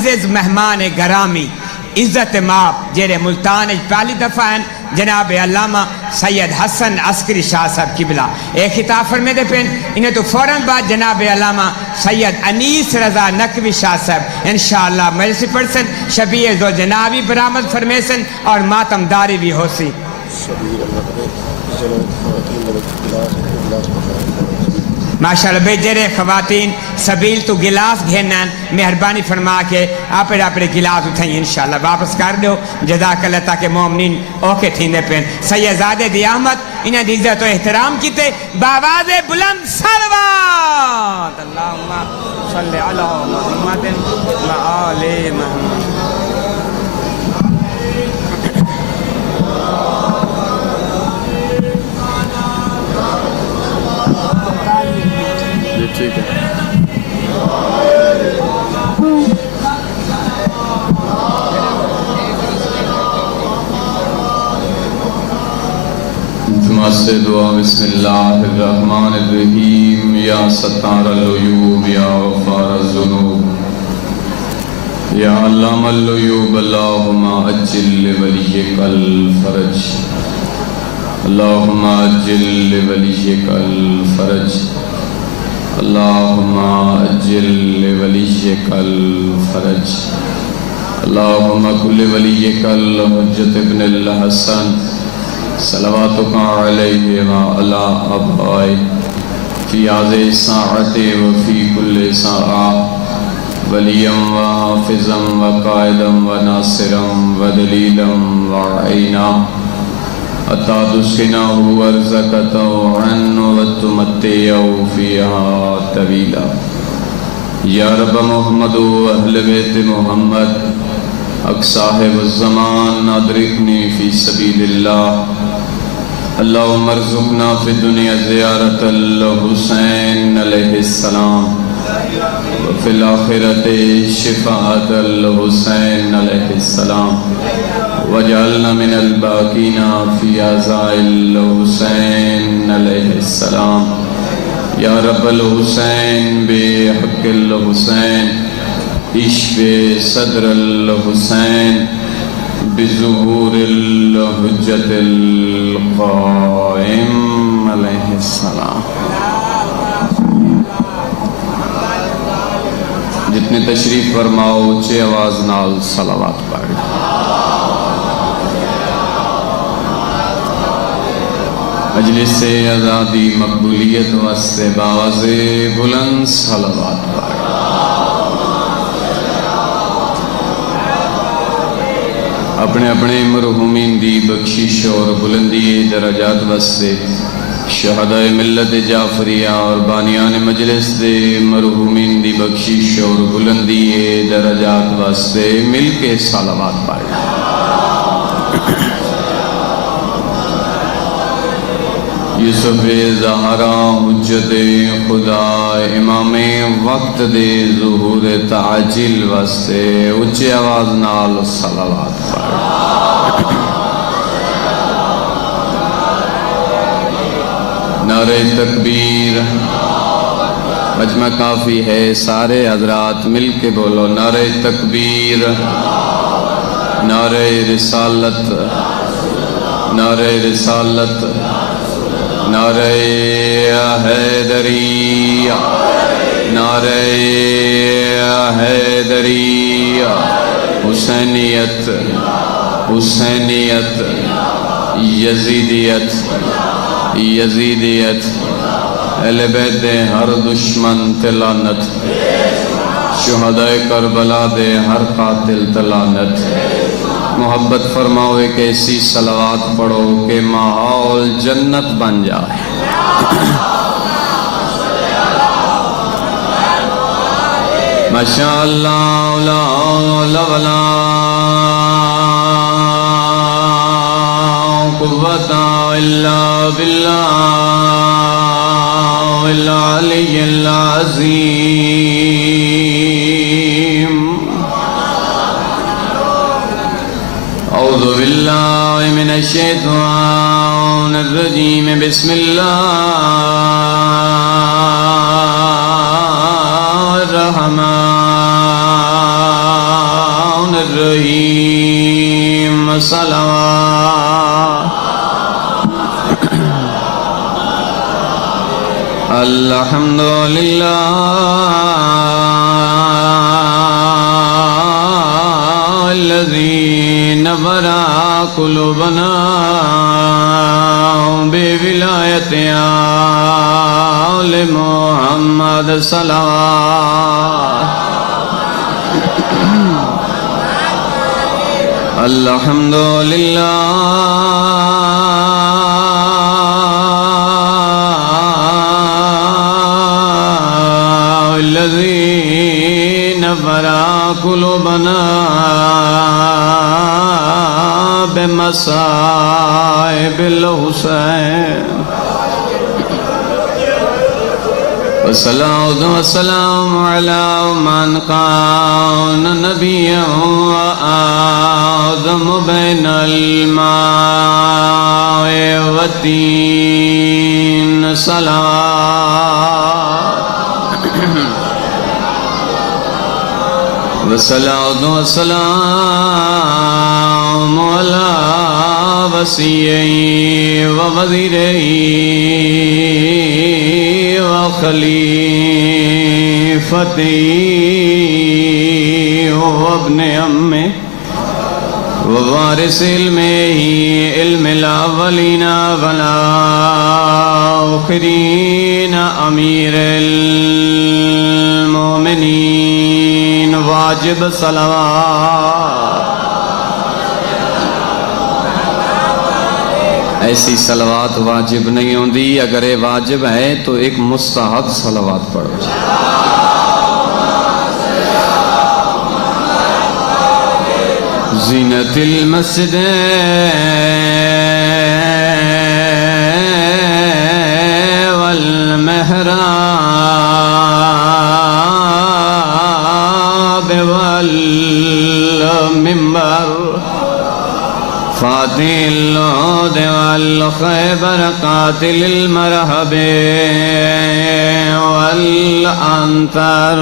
معزز مہمان گرامی عزت ماب جیرے ملتان پہلی دفعہ ہیں جناب علامہ سید حسن عسکری شاہ صاحب قبلہ ایک خطاب فرمے دے پین انہیں تو فوراً بعد جناب علامہ سید انیس رضا نقوی شاہ صاحب انشاءاللہ مجلسی پرسن شبیہ ذو جنابی برآمد فرمیسن اور ماتم داری بھی ہو سی ماشاءاللہ بے جرے خواتین سبیل تو گلاس گھینن مہربانی فرما کے آپڑ گلاس اٹھائیں انشاءاللہ واپس کر دو جزاک اللہ تاکہ مومنین اوکے تھیندے پین سیدزادے دی احمد انہیں دی عزت و احترام کیتے باواز بلند صلوات اللہم صلی علی محمد و آل محمد ٹھیک ہے جمعہ سے دعا بسم اللہ الرحمن الرحیم یا ستار العیوب یا غفار الذنوب یا علام العیوب اللہم اجل لولیک الفرج اللہم اجل لولیک الفرج اللہم اجل لولیک الفرج اللہم کل ولیک الحجت ابن الحسن صلواتک علیہ وعلا ابائی فی آذ ساعت وفی کل ساعہ ولیم و حافظم و قائدم و ناصرم و دلیلم و عینا اتادسکنہ ورزقتو عن وتمتیو فیہا طویلا یا رب محمد و اہل بیت محمد اک صاحب الزمان ادرکنی فی سبیل اللہ اللہم ارزقنا فی الدنیا زیارت الحسین علیہ السلام وفی الآخرت شفاعت الحسین علیہ السلام وجعلنا من الباقین فی عزاء الحسین علیہ السلام یا رب الحسین بحق الحسین عشق صدر الحسین بظہور الحجت القائم علیہ السلام جتنے تشریف فرماؤ اونچی آواز نال صلوات پڑھ مجلس سے آزادی مقبولیت واسطے باواز بلند صلوات پڑھ اپنے اپنے مرحومین دی بخشش اور بلندی درجات واسطے شہدائے ملت جعفریہ اور بانیان مجلس دے مرحومین دی بخشش اور بلندی درجات واسطے مل کے صلوات پڑھ یوسف زہرا حجت خدا امام وقت دے ظہور تعجیل واسطے اونچی آواز نال صلوات پڑھ نعرہ تکبیر مجمع کافی ہے سارے حضرات مل کے بولو نعرہ تکبیر نعرہ رسالت نعرہ رسالت نعرہ حیدری نعرہ حیدری حسینیت حسینیت یزیدیت یزیدیت اہل بیت دے ہر دشمن تلانت شہدائے کربلا دے ہر قاتل تلانت محبت فرماؤ ایک ایسی صلوات پڑھو کہ ماحول جنت بن جائے ماشاءاللہ لا ولا قوت الا باللہ العلی العظیم اعوذ باللہ من الشیطان الرجیم بسم اللہ الرحمن صلوات الحمد لله الذي نور قلوبنا بولایت آل محمد صلوات الحمد لله الذي نور قلوبنا بمصائب الحسين والصلاة والسلام على من كان نبيا وآدم بين الماء والدين صلوات والصلاة والسلام على وصيه ووزيره وخليفته وابن عمه ووارث علمه علم الأولين والآخرين أمير المؤمنين واجب صلوات ایسی صلوات واجب نہیں ہوندی، اگر یہ واجب ہے تو ایک مستحب صلوات پڑھو. زینت المسجد والمحراب والمنبر فاتح اللود والخیبر قاتل المرحب والانتر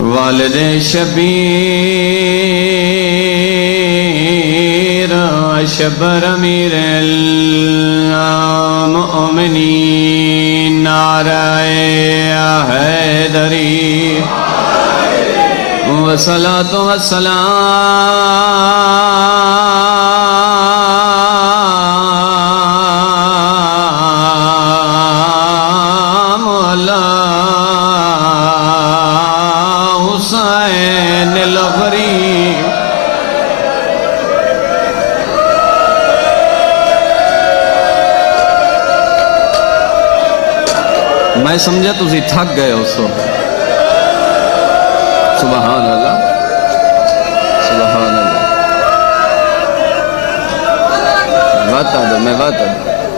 والد شبیر وشبر امیر المؤمنین نعرہ حیدری والصلاة والسلام على حسین الغریب میں سمجھا تسی تھک گئے ہو سو. سبحان اللہ سبحان اللہ.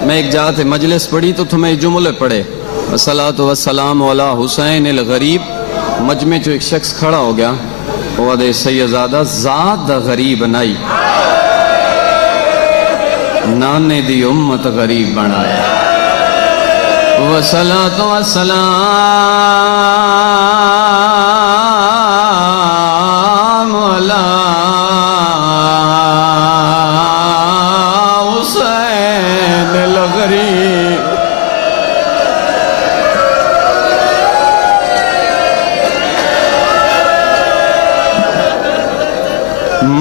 میں ایک جگہ تھے مجلس پڑھی تو تمہیں جملے پڑھے والصلاة والسلام علی حسین الغریب. مجمع جو ایک شخص کھڑا ہو گیا وہ دے سیدزادہ ذات دا غریب نائی نانے دی امت غریب بنایا. والصلاة والسلام علی حسین الغریب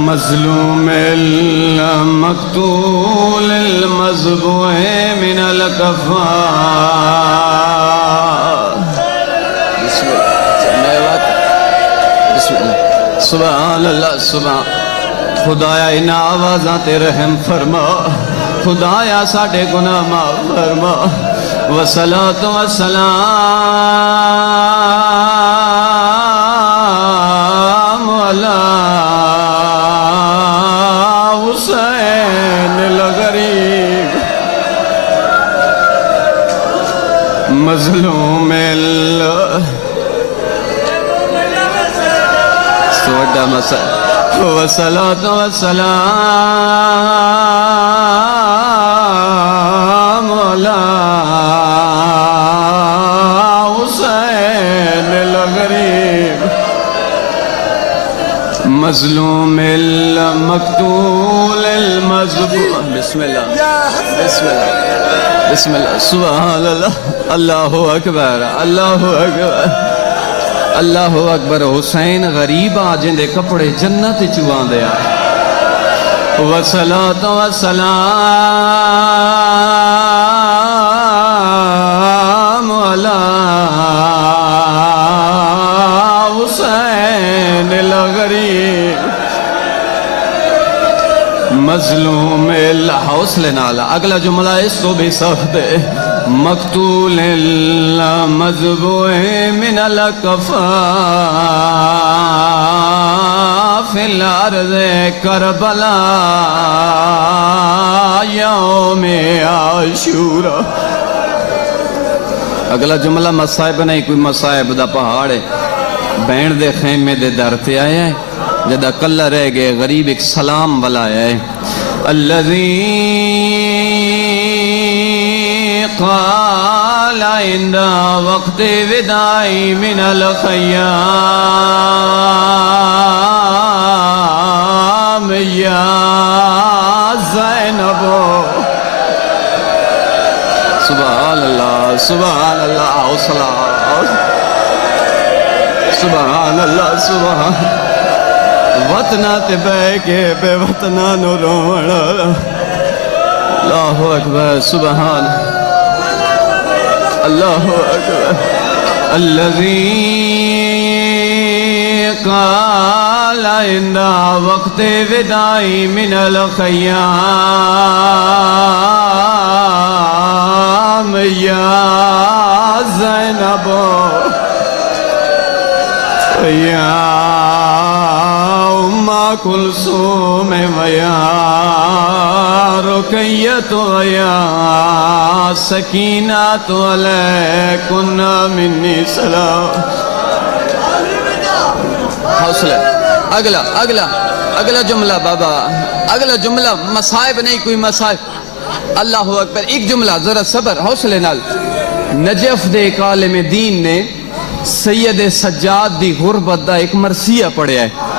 مظلوم المقتول المذبوح من الکفار. سبحان اللہ سبحان. خدایا ان آوازاں تے رحم فرما، خدایا ساڑھے گناہ معاف فرما. والصلاة والسلام علی حسین الغریب مظلوم سوڈا مسا. والصلاة والسلام علی حسین الغریب مظلوم المقتول المذبوح بسم اللہ بسم اللہ بسم اللہ سبحان اللہ اللہ اکبر اللہ اکبر اللہ اکبر حسین غریب آجیں دے کپڑے جنت چوان دے آئے وصلاة وسلام علی حسین الغریب مظلوم حوصلے نالا اگلا جملہ اس کو بھی سخت ہے مقتول مذبوح من الکفاف فی الارض کربلا یوم عاشورا اگلا جملہ مصائب نہیں کوئی مصائب دا پہاڑ ہے بین دے خیمے دے در تے آیا ہے جدہ کلہ رہ گئے غریب ایک سلام والا ہے الذی قال عند وقت وداعی من الخیام یا زینب سبحان اللہ سبحان اللہ حوصلہ سبحان اللہ سبحان وطنہ تے بے کے بے وطنہ نو روڑا اللہ اکبر سبحان اللہ اکبر الذی قال عند وقت وداعی من الخیام یا زینب یا کلثوم ویا رقیت ویا سکینات علیکن منی سلام حوصلہ اگلا جملہ بابا اگلا جملہ مصائب نہیں کوئی مصائب اللہ اکبر ایک جملہ ذرا صبر حوصلے نال نجف دے ایک عالم دین نے سید سجاد دی غربت دا ایک مرثیہ پڑھیا ہے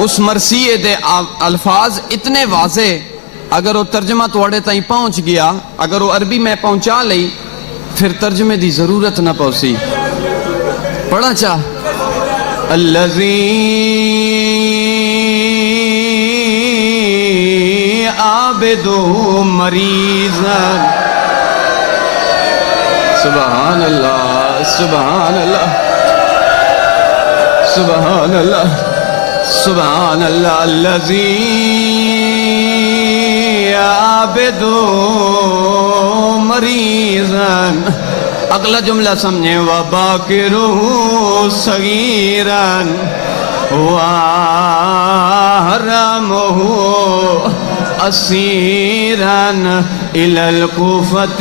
اس مرثیے دے الفاظ اتنے واضح اگر وہ ترجمہ توڑے تائیں پہنچ گیا اگر وہ عربی میں پہنچا لئی پھر ترجمے دی ضرورت نہ پہنچی پڑھا چاہ الذی عابدو مریضا سبحان اللہ سبحان اللہ سبحان اللہ سبحان اللہ الذی عابدو مریضا اگلا جملہ سمجھیں وَبَاكِرُهُ صَغِيرًا وَحَرَمُهُ أَسِيرًا إِلَى الْكُوفَةِ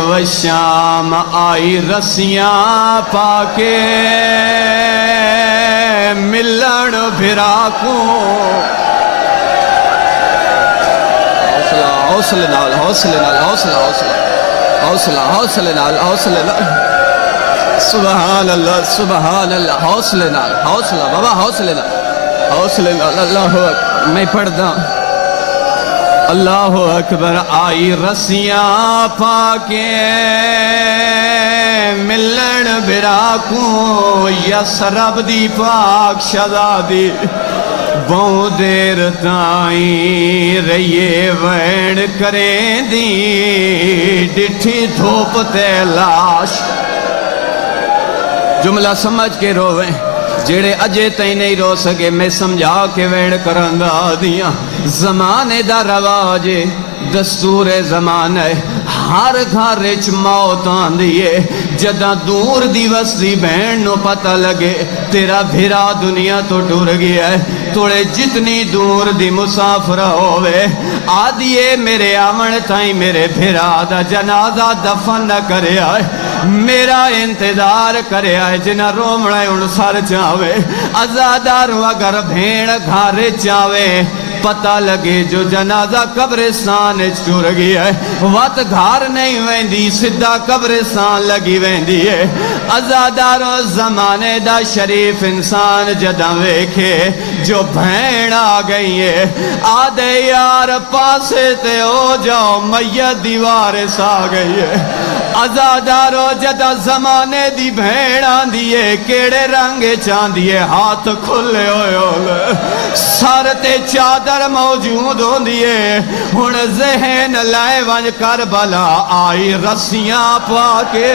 وَالشَّامَ آئی رسیاں پاکے ملن بھراکوں حوصلہ نال حوصلہ نال حوصلہ حوصلہ حوصلہ نال حوصلہ نال سبحان اللہ سبحان اللہ حوصلہ نال حوصلہ بابا حوصلہ نال حوصلہ نال اللہ اکبر میں پڑھ دا اللہ اکبر آئی رسیاں پاکے ملن براکوں یسرب دی پاک شہزادی بہت دیر تائیں رہیے وین کریں دی ڈٹھی دھوپ تے لاش جملہ سمجھ کے روویں جیڑے اجے تائیں نہیں رو سکے میں سمجھا کے وین کرنگا دیاں زمانے دا رواجے دستور زمانے ہر گھر وچ موت آندیے جداں دور دی وسدی بہن نو پتہ لگے تیرا بھرا دنیا تو ٹر گیا ہے توڑے جتنی دور دی مسافر ہوئے آدھیے میرے آمن تائیں میرے بھرا دا جنازہ دفن نہ کرے آئے میرا انتظار کرے آئے جنہ رومڑے ان سر چاہوے ازادار اگر بھیڑ گھارے چاہوے پتہ لگے جو جنازہ قبرستان ٹر گیا ہے وات گھر نہیں ویندی سدھا قبرستان لگی ویندی ہے عزادارو زمانے دا شریف انسان جدہ ویکھے جو بھین آ گئی ہے آدھے یار پاسے تے ہو جاؤ میت دیوار سا گئی ہے عزادارو جدہ زمانے دی بھین آن دیئے کیڑے رنگ چاند دیئے ہاتھ کھلے ہوئے ہولے سر تے چادر موجود ہوں دیئے ہن ذہن لائے ونج کربلا آئی رسیاں پاکے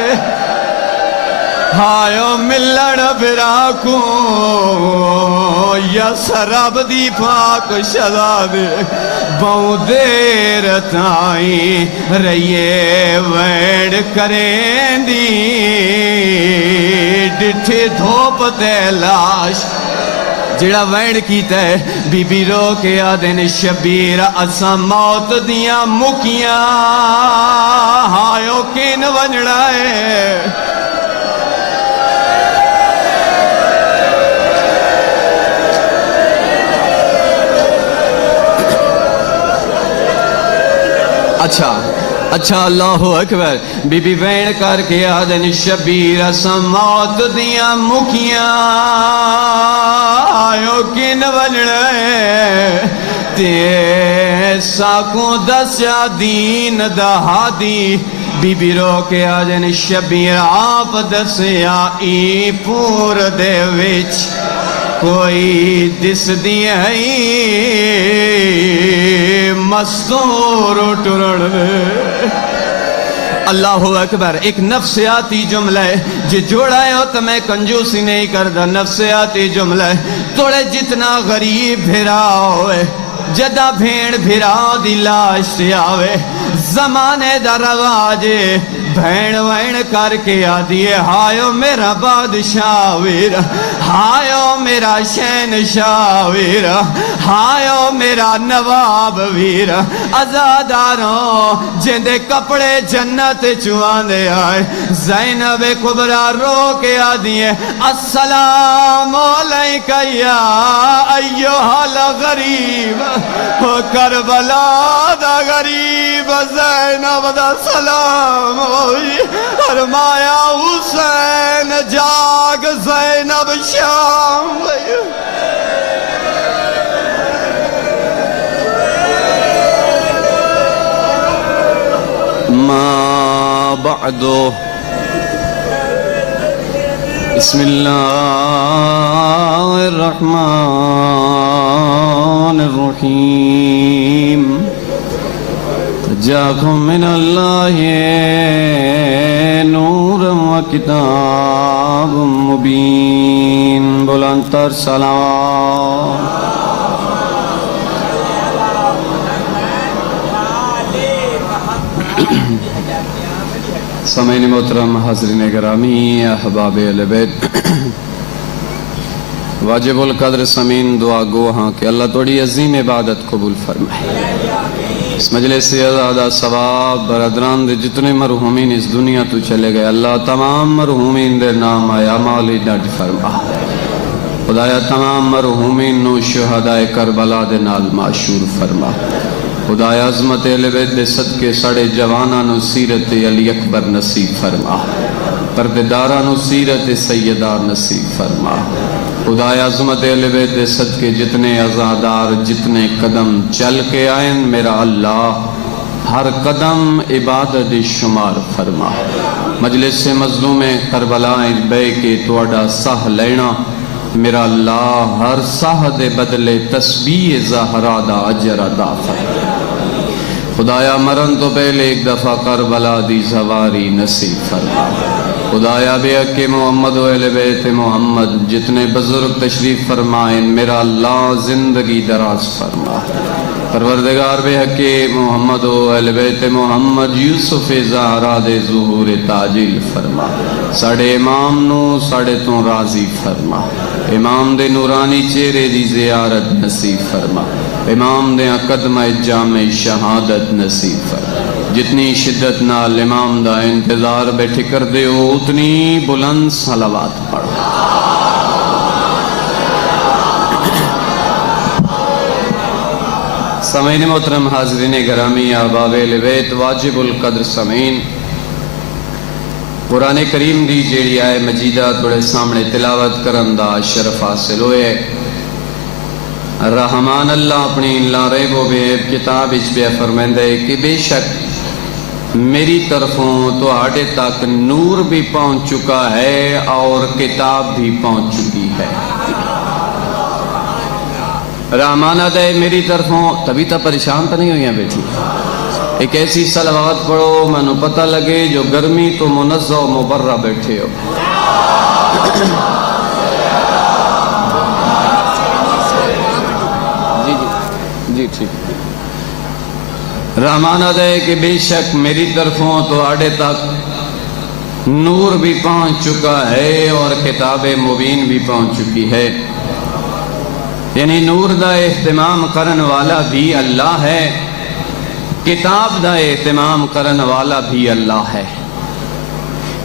ہائیو ملن براکوں یا سراب دی پاک شہزادے بہو دیر تائیں رہیے وینڈ کریں دی ڈٹھے دھوپ تے لاش جڑا وینڈ کیتا ہے بی بی رو کے آدھن شبیر اساں موت دیاں مکیاں ہائیو کین ونجڑا ہے اچھا اللہ اکبر بی بی وین کر کے آدن شبیر اساں موت دیاں مکیاں آیو کن ونڑے تے ساکوں دسیا دین دہادی بی بی رو کے آدن شبیر آپ دسیا ای پور دے وچ کوئی دس دیا مستور ٹرڑ اللہ اکبر ایک نفسیاتی جملہ ہے جی جوڑا ہے ہو تو میں کنجوسی نہیں کردہ نفسیاتی جملہ ہے توڑے جتنا غریب بھیرا ہوئے جدہ بھیڑ بھیرا دی لاش آوے زمانے دا رواجے بھین وین کر کے آدھیے ہائیو میرا بادشاہ ویر ہائیو میرا شہنشاہ ویر ہائیو میرا نواب ویر عزاداروں جندے کپڑے جنت چواندے آئے زینب کبرا رو کے آدھیے السلام علیکہ یا ایوہ الغریب کربلا دا غریب زینب دا سلام فرمایا حسین جاگ زینب شام ما بعدو بسم اللہ الرحمن الرحیم جاکم من اللہ نور و کتاب مبین بلندتر سلام سامعین محترم حاضرین گرامی احباب اہل بیت واجب القدر سمین دعا گو ہاں کہ اللہ توڑی عظیم عبادت قبول فرمائے اس مجلس سے ازادہ ثواب برادران دے جتنے مرحومین اس دنیا تو چلے گئے اللہ تمام مرحومین دے نام آیا مالی ڈاٹ فرما خدایا تمام مرحومین نو شہداء کربلا دے نال معشور فرما خدایا عظمت اہل بیت دے صدقے ساڑے جوانانو سیرت علی اکبر نصیب فرما پردیدارانو سیرت سیدہ نصیب فرما خدایا عظمت اہل بیت دے صدقے جتنے عزادار جتنے قدم چل کے آئیں میرا اللہ ہر قدم عبادت شمار فرما مجلس سے مظلوم کربلا بے کے توڑا سہ لینا میرا اللہ ہر سہ دے بدلے تسبیح زہرا دا اجر ادا فرما خدایا مرن تو پہلے ایک دفعہ کربلا دی سواری نصیب فرما خدایا بے حق محمد و اہل بیت محمد جتنے بزرگ تشریف فرمائیں میرا اللہ زندگی دراز فرما پروردگار بے حق محمد و اہل بیت محمد یوسف زہرا دے ظہور تاجیل فرما ساڑے امام نو ساڑے تو راضی فرما امام دے نورانی چہرے دی زیارت نصیب فرما امام دے قدمہ جامع شہادت نصیب فرما جتنی شدت نال امام دا انتظار بیٹھے کر دے ہو اتنی بلند صلوات پڑھ سامعین محترم، حاضرین گرامی، احباب اہل بیت، واجب القدر سامعین، قرآن کریم دی جیڑی آئے مجیدہ تھوڑے سامنے تلاوت کرن دا شرف حاصل ہوئے۔ رحمان اللہ اپنی لا ریب و بے کتاب اچ بے فرمائندے کہ بے شک میری طرفوں تو آڑے تک نور بھی پہنچ چکا ہے اور کتاب بھی پہنچ چکی ہے۔ رحمان دے میری طرفوں، تبھی تو پریشان تو نہیں ہوئی ہیں بیٹھی۔ ایک ایسی صلوات پڑھو منو پتہ لگے جو گرمی تو منزہ و مبرہ بیٹھے ہو۔ جی ٹھیک۔ رحمان دے کہ بے شک میری طرفوں تو آڑے تک نور بھی پہنچ چکا ہے اور کتاب مبین بھی پہنچ چکی ہے۔ یعنی نور دا اہتمام کرن والا بھی اللہ ہے، کتاب دا اہتمام کرن والا بھی اللہ ہے،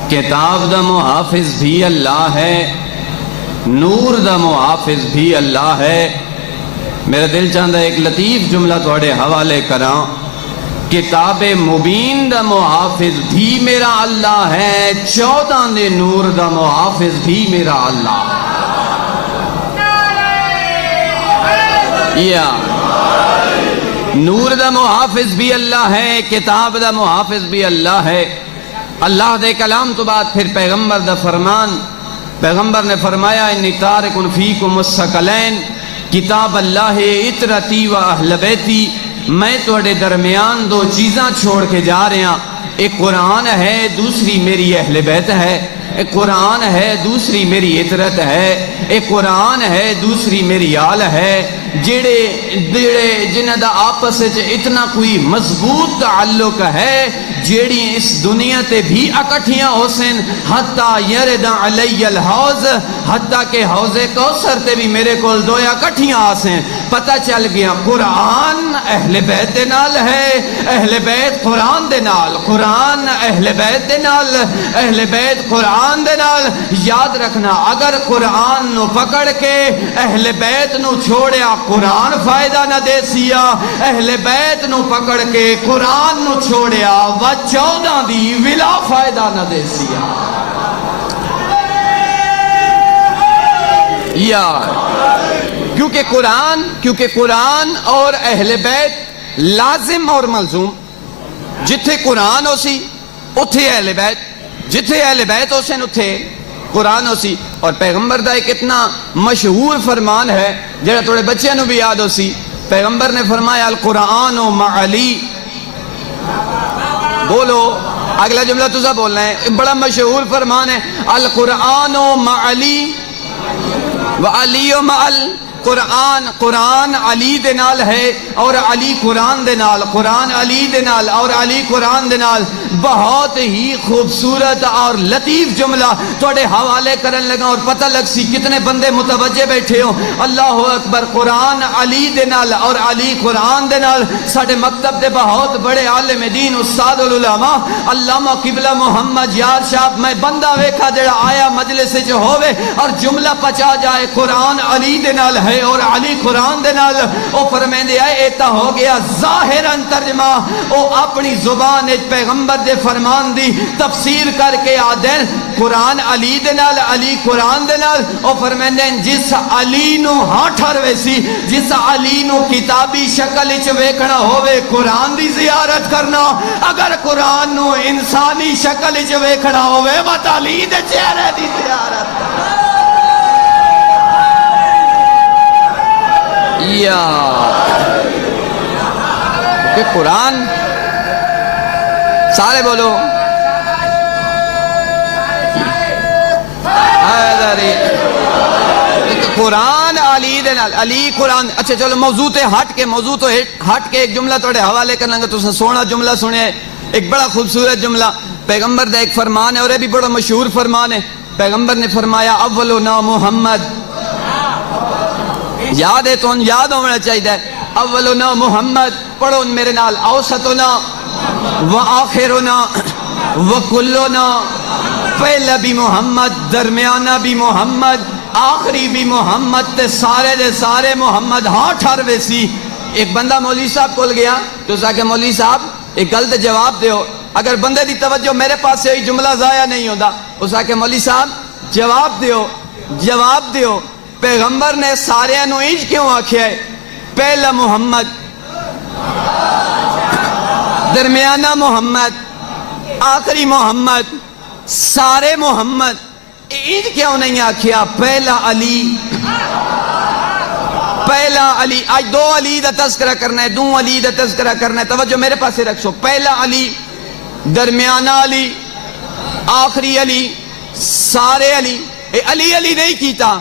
کتاب دا محافظ بھی اللہ ہے، نور دا محافظ بھی اللہ ہے۔ میرا دل چاہتا ہے ایک لطیف جملہ توڑے حوالے کراں، کتاب مبین دا محافظ بھی میرا اللہ ہے، 14 دے نور دا محافظ بھی میرا اللہ ہے۔ نور دا محافظ بھی اللہ ہے، کتاب دا محافظ بھی اللہ ہے۔ اللہ دے کلام تو بعد پھر پیغمبر دا فرمان، پیغمبر نے فرمایا انی تارکن فیکم الثقلین، کتاب اللہ اطرتی و اہل بیتی، میں تہاڈے درمیان دو چیزاں چھوڑ کے جا رہا، ایک قرآن ہے، دوسری میری اہل بیت ہے۔ ایک قرآن ہے، دوسری میری عطرت ہے۔ ایک قرآن ہے، دوسری میری آل ہے۔ جنہ دا آپس اتنا کوئی مضبوط تعلق ہے، جیڑی اس دنیا تے بھی اکٹھیاں ہو سن، حتیٰ یرد علی الحوض، حتیٰ کہ حوض کوثر تے بھی میرے کول دویا اکٹھیاں آ سن۔ پتہ چل گیا قرآن اہل بیت دے نال ہے، اہل بیت قرآن دے نال، قرآن اہل بیت دے نال، اہل بیت قرآن دے نال۔ یاد رکھنا اگر قرآن نو پکڑ کے اہل بیت نو چھوڑیا قرآن فائدہ نہ دے سیا، اہل بیت نو پکڑ کے قرآن نو چھوڑیا و 14 دی ولا فائدہ نہ دے سیا۔ کیونکہ قرآن اور اہل بیت لازم اور ملزوم، جتھے قرآن ہو سی اتھے اہل بیت، جتھے اہل بیت ہو سن اتھے قرآن ہو سی۔ اور پیغمبر دا ایک اتنا مشہور فرمان ہے جڑا تھوڑے بچے نو بھی یاد ہو سی، پیغمبر نے فرمایا القرآن مع علی، بولو اگلا جملہ تجھا بولنا ہے، بڑا مشہور فرمان ہے، القرآن مع علی وعلی مع قرآن، قرآن علی دے نال ہے اور علی قرآن دے نال، قرآن علی دے نال اور علی قرآن دے نال۔ بہت ہی خوبصورت اور لطیف جملہ توڑے حوالے کرن لگا اور پتہ لگ سی کتنے بندے متوجہ بیٹھے ہو۔ اللہ اکبر، قرآن علی دے نال اور علی قرآن دے نال۔ ساڑھے مکتب دے بہت بڑے عالم دین استاد العلماء علامہ قبلہ محمد یار صاحب، میں بندہ ویکھا جڑا آیا مجلس وچ ہووے اور جملہ پچا جائے قرآن علی دے نال ہے اور علی قرآن دے نال، او فرمیندے آئے ایتا ہو گیا ظاہراً ترجمہ، او اپنی زبان پیغمبر دے فرمان دی تفسیر کر کے آدھیں قرآن علی دے نال، علی قرآن دے نال۔ او فرمیندے جس علی نو ہاٹھر ویسی، جس علی نو کتابی شکل اچ ویکھنا ہووے قرآن دی زیارت کرنا، اگر قرآن نو انسانی شکل اچ ویکھنا ہووے مت علی دے چہرے دی زیارت کرنا۔ کہ قرآن سارے بولو قرآن علی دے نال، علی قرآن۔ اچھا چلو موضوع تے ہٹ کے ایک جملہ توڑے حوالے کرنا گا، تو سونا جملہ سنے، ایک بڑا خوبصورت جملہ پیغمبر دا ایک فرمان ہے اور یہ بھی بڑا مشہور فرمان ہے۔ پیغمبر نے فرمایا اولنا محمد، یاد ہے تو یاد ہونا چاہیے، اولنا محمد، پڑھو میرے نال، اوسطنا و آخرنا و کلنا، پہلا بھی محمد، درمیانہ بھی محمد، آخری بھی محمد، تے سارے دے سارے محمد۔ ہاں ٹھر ویسی ایک بندہ مولوی صاحب کول گیا تو اس آکے مولوی صاحب ایک گل تے جواب دیو، اگر بندے دی توجہ میرے پاس سے ہوئی جملہ ضائع نہیں ہوتا. اس آکے مولوی صاحب جواب دیو پیغمبر نے سارے انو انج کیوں آکھیا ہے؟ پہلا محمد، درمیانہ محمد، آخری محمد، سارے محمد. انج کیوں نہیں آکھیا پہلا علی؟ پہلا علی، آج دو علی دا تذکرہ کرنا ہے، دو علی دا تذکرہ کرنا ہے، توجہ میرے پاس سے رکھو. پہلا علی، درمیانہ علی، آخری علی، سارے علی. اے علی علی نہیں کیتا،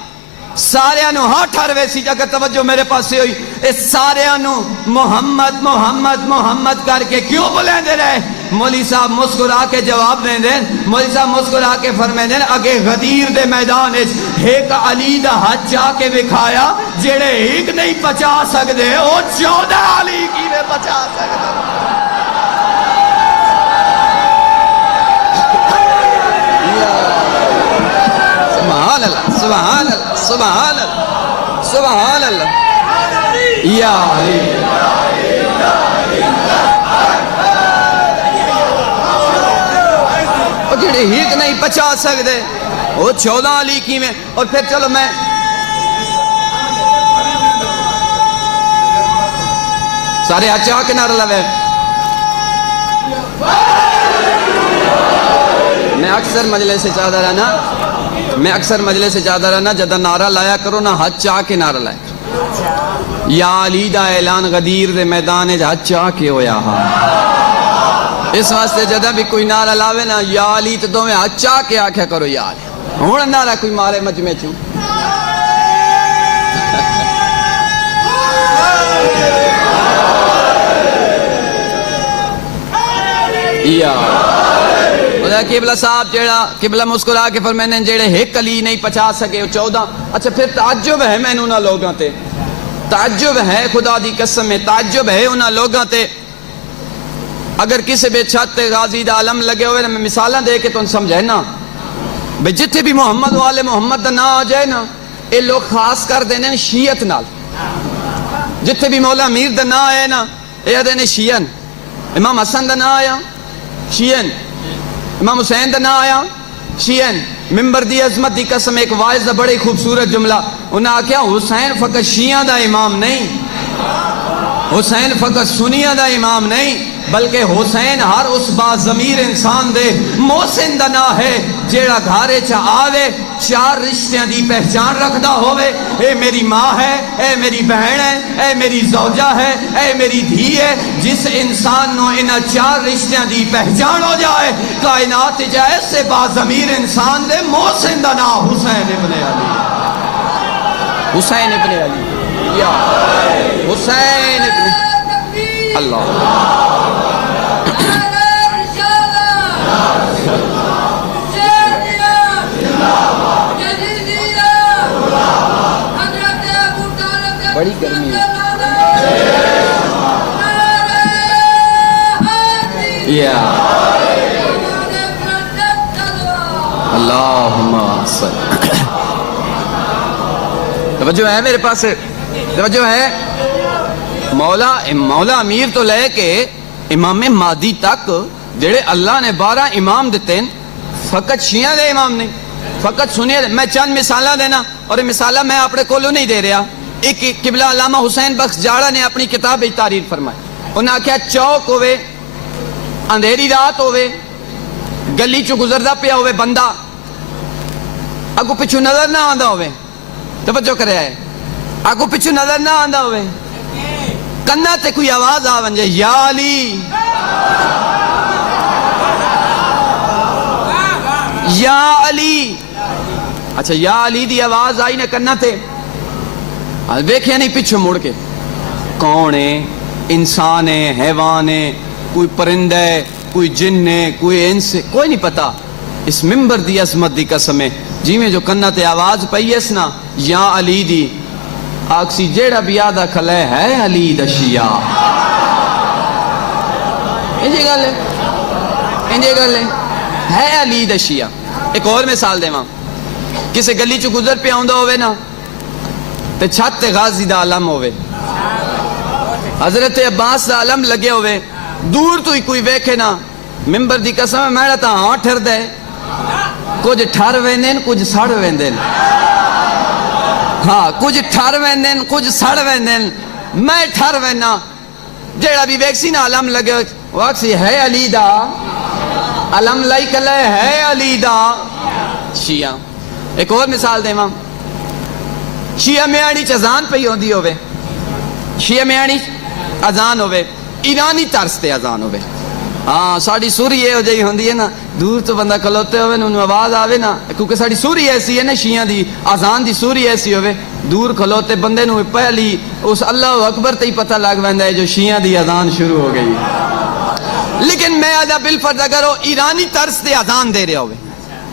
سارے انو ہاں ٹھاروے سی جگہ توجہ میرے پاس سے ہوئی. اے سارے انو محمد محمد محمد کر کے کیوں بلیں دے رہے؟ مولی صاحب مسکرا کے جواب دیں دیں. مولی صاحب مسکرا کے فرمائیں دیں اگے غدیر دے میدان ایک علی دا ہاتھ جا کے بکھایا جڑے ایک نہیں پچا سکدے او 14 علی کی میں پچا سکدے. سبحان اللہ سبحان اللہ سبحان اللہ سبحان اللہ. یا علی جڑے ہیک نہیں پچا سکتے وہ 14 علی کی میں. اور پھر چلو میں سارے اچھا کے نعرہ لوے. میں اکثر مجلس سے چاہتا رہنا جدہ نعرہ لایا کرو نا ہاتھ چاہ کے نعرہ لایا کرو. یا علی دا اعلان غدیر دے میدان ہاتھ چاہ کے ہویا ہاں. اس واسطے جدہ بھی کوئی نعرہ لاوے نا یا علی تو دو میں ہاتھ چاہ کے آکھیا کرو یا علی. ہون نعرہ کوئی مارے مجمع چھو. یا قبلہ صاحب جیڑا قبلہ مسکرا کے فرمائنے جیڑے ایک علی نہیں پچا سکے 14. اچھا پھر تعجب ہے میں انہاں لوگاں تے، تعجب ہے خدا دی قسم ہے، تعجب ہے انہاں لوگاں تے. اگر کسی بے چھت تے غازی دا علم لگے ہوئے نا میں مثالاں دے کے تو سمجھے نا بے جتھے بھی محمد والے محمد دا نا آ جائے نا اے لوگ خاص کر دینے شیعت نال. جتھے بھی مولا امیر دا نا آئے نا اے دینے شیعن. امام حسن دا نا آیا شیعن، امام حسین دا نا آیا شیعن. ممبر دی عظمت دی قسم ایک واعظ دا بڑی خوبصورت جملہ انہاں آکھیا حسین فقط شیعہ دا امام نہیں، حسین فقط سنیہ دا امام نہیں بلکہ حسین ہر اس با ضمیر انسان دے محسن دا نا ہے جیڑا گھارے چا آوے 4 رشتیاں دی پہچان رکھدا ہوئے. اے میری ماں ہے، اے میری بہن ہے، اے میری زوجہ ہے، اے میری دھی ہے. جس انسان نو انہاں 4 رشتیاں دی پہچان ہو جائے کائنات جائے سے با ضمیر انسان دے محسن دا نا حسین ابن علی. حسین ابن علی یا حسین ابن اللہ. بڑی گرمی ہے. اللہم صلی. توجہ ہے میرے پاس، توجہ ہے. مولا امیر تو لے کے امام مہدی تک جڑے اللہ نے 12 امام دیتے ہیں فقط شیعہ دے امام نہیں، فقط سنیے. میں چند مثالہ دینا اور مثالہ میں اپنے کولو نہیں دے رہا. ایک قبلہ علامہ حسین بخش جاڑا نے اپنی کتاب تعریر فرمائی. انہاں آکھیا چوک ہوئے، اندھیری رات ہوئے، گلی چو گزردا پیا ہوئے بندہ، اگو پچھو نظر نہ آندا ہوئے. توجہ کرے ہے، اگو پچھو نظر نہ آندا ہوئے، کنا تے کوئی آواز آ ونجے یا علی یا علی. اچھا یا علی دی آواز آئی نا کنا تے، ویکھیا نہیں پچھو مڑ کے کون ہے، انسان ہے، حیوان ہے، کوئی پرندہ ہے، کوئی جن ہے، کوئی انس ہے، کوئی نہیں پتا. اس ممبر دی عظمت دی قسم ہے جی میں جو کنا تے آواز پئی اس نا یا علی دی آکسی جیڑا بیادہ کھلے ہے علی دا شیعہ. انجے گل ہے علی دا شیعہ. ایک اور مثال دے ماں، کسی گلی چو گزر پہ آؤندہ ہوئے نا تے چھت تے غازی دا علم ہوئے، حضرت عباس دا علم لگے ہوئے دور تو ہی کوئی ویکھے نا ممبر دی قسم میں تا ہاں ٹھر دے کچھ ٹھر ویندن کچھ سڑ ویندن ہاں کچھ ٹھر ویندن کچھ سڑ ویندن میں ٹھر وینا جیڑا بھی ویکسی نا علم لگے واکسی ہے علی دا علم لائی کلے ہے علی دا شیعہ ایک اور مثال دے ماں شیعہ میانی چزان پہ ہی ہوندی ہوئے شیعہ میانی اذان ہوئے ایرانی طرز تے اذان ہوئے ہاں ساڑی سوری یہ ہو جائی ہوندی ہے نا دور تو بندہ کلوتے ہوئے انہوں آواز آوے نا کیونکہ ساڑی سوری ایسی ہے نا شیعہ دی اذان دی سوری ایسی ہوئے دور کھلوتے بندے نو پہلی اس اللہ اکبر تے ہی پتہ لگ ویندا ہے جو شیعہ دی اذان شروع ہو گئی لیکن میں آدھا بالفرض اگر وہ ایرانی طرز تے اذان دے رہا ہوئے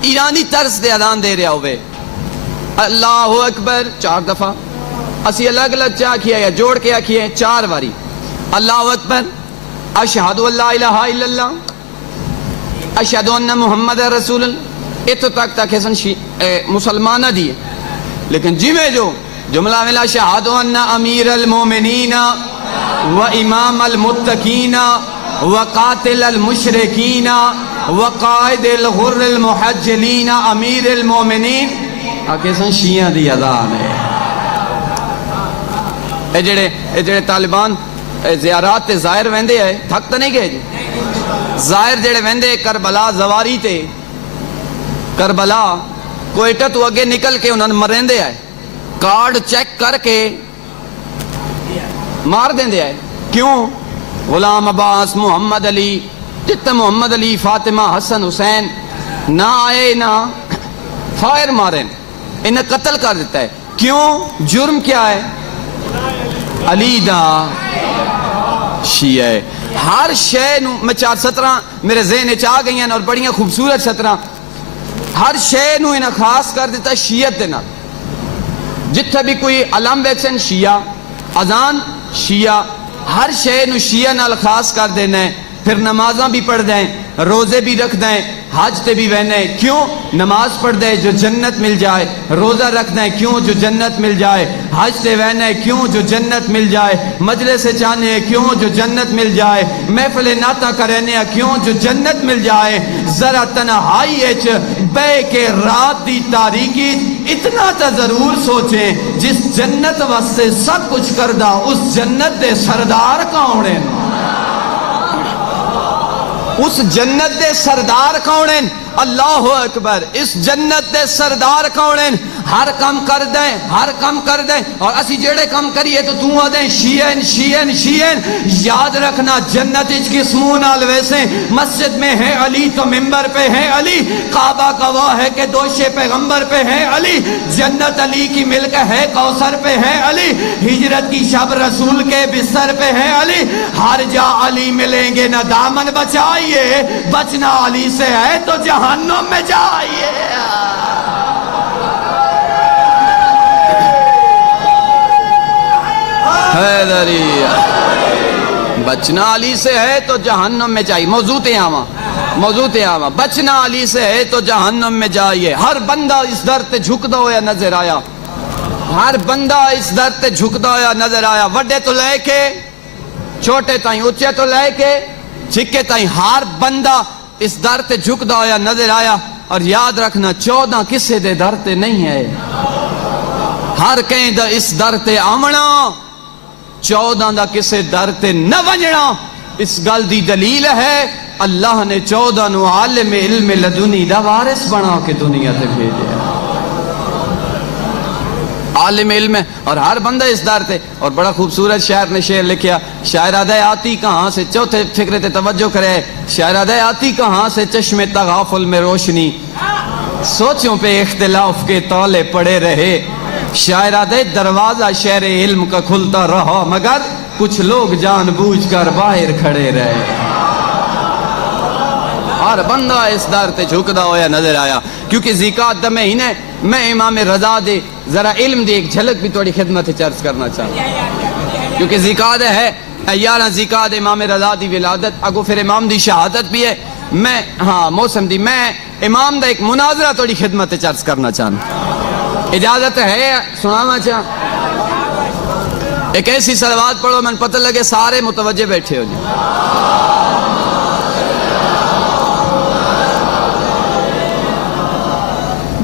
ایرانی طرز تے اذان دے رہا ہوئے اللہ اکبر 4 دفعہ اسی الگ الگ چاہ کیا یا جوڑ کے آکھیے 4 باری اللہ اکبر اشہد اللہ الہ الا اللہ اشہد ان محمد رسول اللہ اتو تک تک حسن مسلمانہ دیئے لیکن جی میں جو جملہ ملا اشہد ان امیر المومنین و امام المتقین و قاتل المشرکین و قائد الغر المحجلین امیر المومنین آکے سن شیعہ دی اذان ہے اے جڑے طالبان زیارات تے ظاہر ویندے ہے تھک تو نہیں گئے جی ظاہر جڑے ویندے کربلا زواری تے کربلا کوئٹہ تو اگے نکل کے انہوں نے مرندے آئے کارڈ چیک کر کے مار دیندے آئے کیوں غلام عباس محمد علی جتنے محمد علی فاطمہ حسن حسین نہ آئے نہ فائر ماریں انہیں قتل کر دیتا ہے کیوں جرم کیا ہے علی دا شیعہ ہے ہر شے نو میں 4-17 میرے ذہن چاہ گئی ہیں اور بڑیاں خوبصورت 17 ہر شے نو انہیں خاص کر دیتا ہے شیعت دینا جتھے بھی کوئی علم ویکسن شیعہ اذان شیعہ ہر شے نو شیعہ نال خاص کر دینا ہے پھر نمازاں بھی پڑھ دیں روزے بھی رکھ دیں حج تے بھی بہنے کیوں نماز پڑھ دیں جو جنت مل جائے روزہ رکھ دیں کیوں جو جنت مل جائے حج تے بہنے کیوں جو جنت مل جائے مجلس چاہنے کیوں جو جنت مل جائے محفل ناتا کرنے کیوں جو جنت مل جائے ذرا تنہائی اچ بے کے رات دی تاریکی اتنا تا ضرور سوچیں جس جنت واسطے سب کچھ کردہ اس جنت دے سردار کونیں اس جنت دے سردار کونیں اللہ اکبر اس جنت دے سردار کونیں ہر کم کر دیں اور اسی جیڑے کم کریے تو توں آدیں شیئن یاد رکھنا جنت اچ قسمون آلویسیں مسجد میں ہے علی تو ممبر پہ ہے علی کعبہ گواہ ہے کہ دوشے پیغمبر پہ ہے علی جنت علی کی ملک ہے کوثر پہ ہے علی ہجرت کی شب رسول کے بستر پہ ہے علی ہر جا علی ملیں گے نہ دامن بچائیے بچنا علی سے ہے تو جہنم میں جائیے بچنا علی سے ہے تو جہنم میں جائیے موضوع آما بچنا علی سے ہے تو جہنم میں جائیے ہر بندہ اس در تے جھکدا ہویا نظر آیا ہر بندہ اس در تے جھکدا ہویا نظر آیا وڈے تو لے کے چھوٹے تائیں اچھے تو لے کے چھکے تائیں ہر بندہ اس در تے جھکدا ہویا نظر آیا اور یاد رکھنا 14 کسے دے در تے نہیں ہے ہر کہیں دا اس در تے آمنا 14 دا کسے در تے نہ ونجنا اس گل دی دلیل ہے اللہ نے 14 نو عالم علم لدنی دا وارث بنا کے دنیا تے بھیجا عالم علم ہے اور ہر بندہ اس در تے اور بڑا خوبصورت شاعر نے شعر لکھیا شاعر آدھے آتی کہاں سے چوتھے فکرے تے توجہ کرے شاعر آدھے آتی کہاں سے چشم تغافل میں روشنی سوچوں پہ اختلاف کے تالے پڑے رہے شاعر آدھے دروازہ شہر علم کا کھلتا رہا مگر کچھ لوگ جان بوجھ کر باہر کھڑے رہے ہر بندہ اس در تے جھکدا ہویا نظر آیا کیونکہ زکات دا مہینے میں امام رضا دے ذرا علم دے ایک جھلک بھی توڑی خدمت چرچ کرنا چاہتا کیونکہ زکات ہے 11 زکات امام رضا دی ولادت اگو پھر امام دی شہادت بھی ہے میں موسم دی میں امام دا ایک مناظرہ توڑی خدمت چرچ کرنا چاہتا اجازت ہے سنانا چاہ ایک ایسی صلوات پڑھو من پتہ لگے سارے متوجہ بیٹھے ہو جی.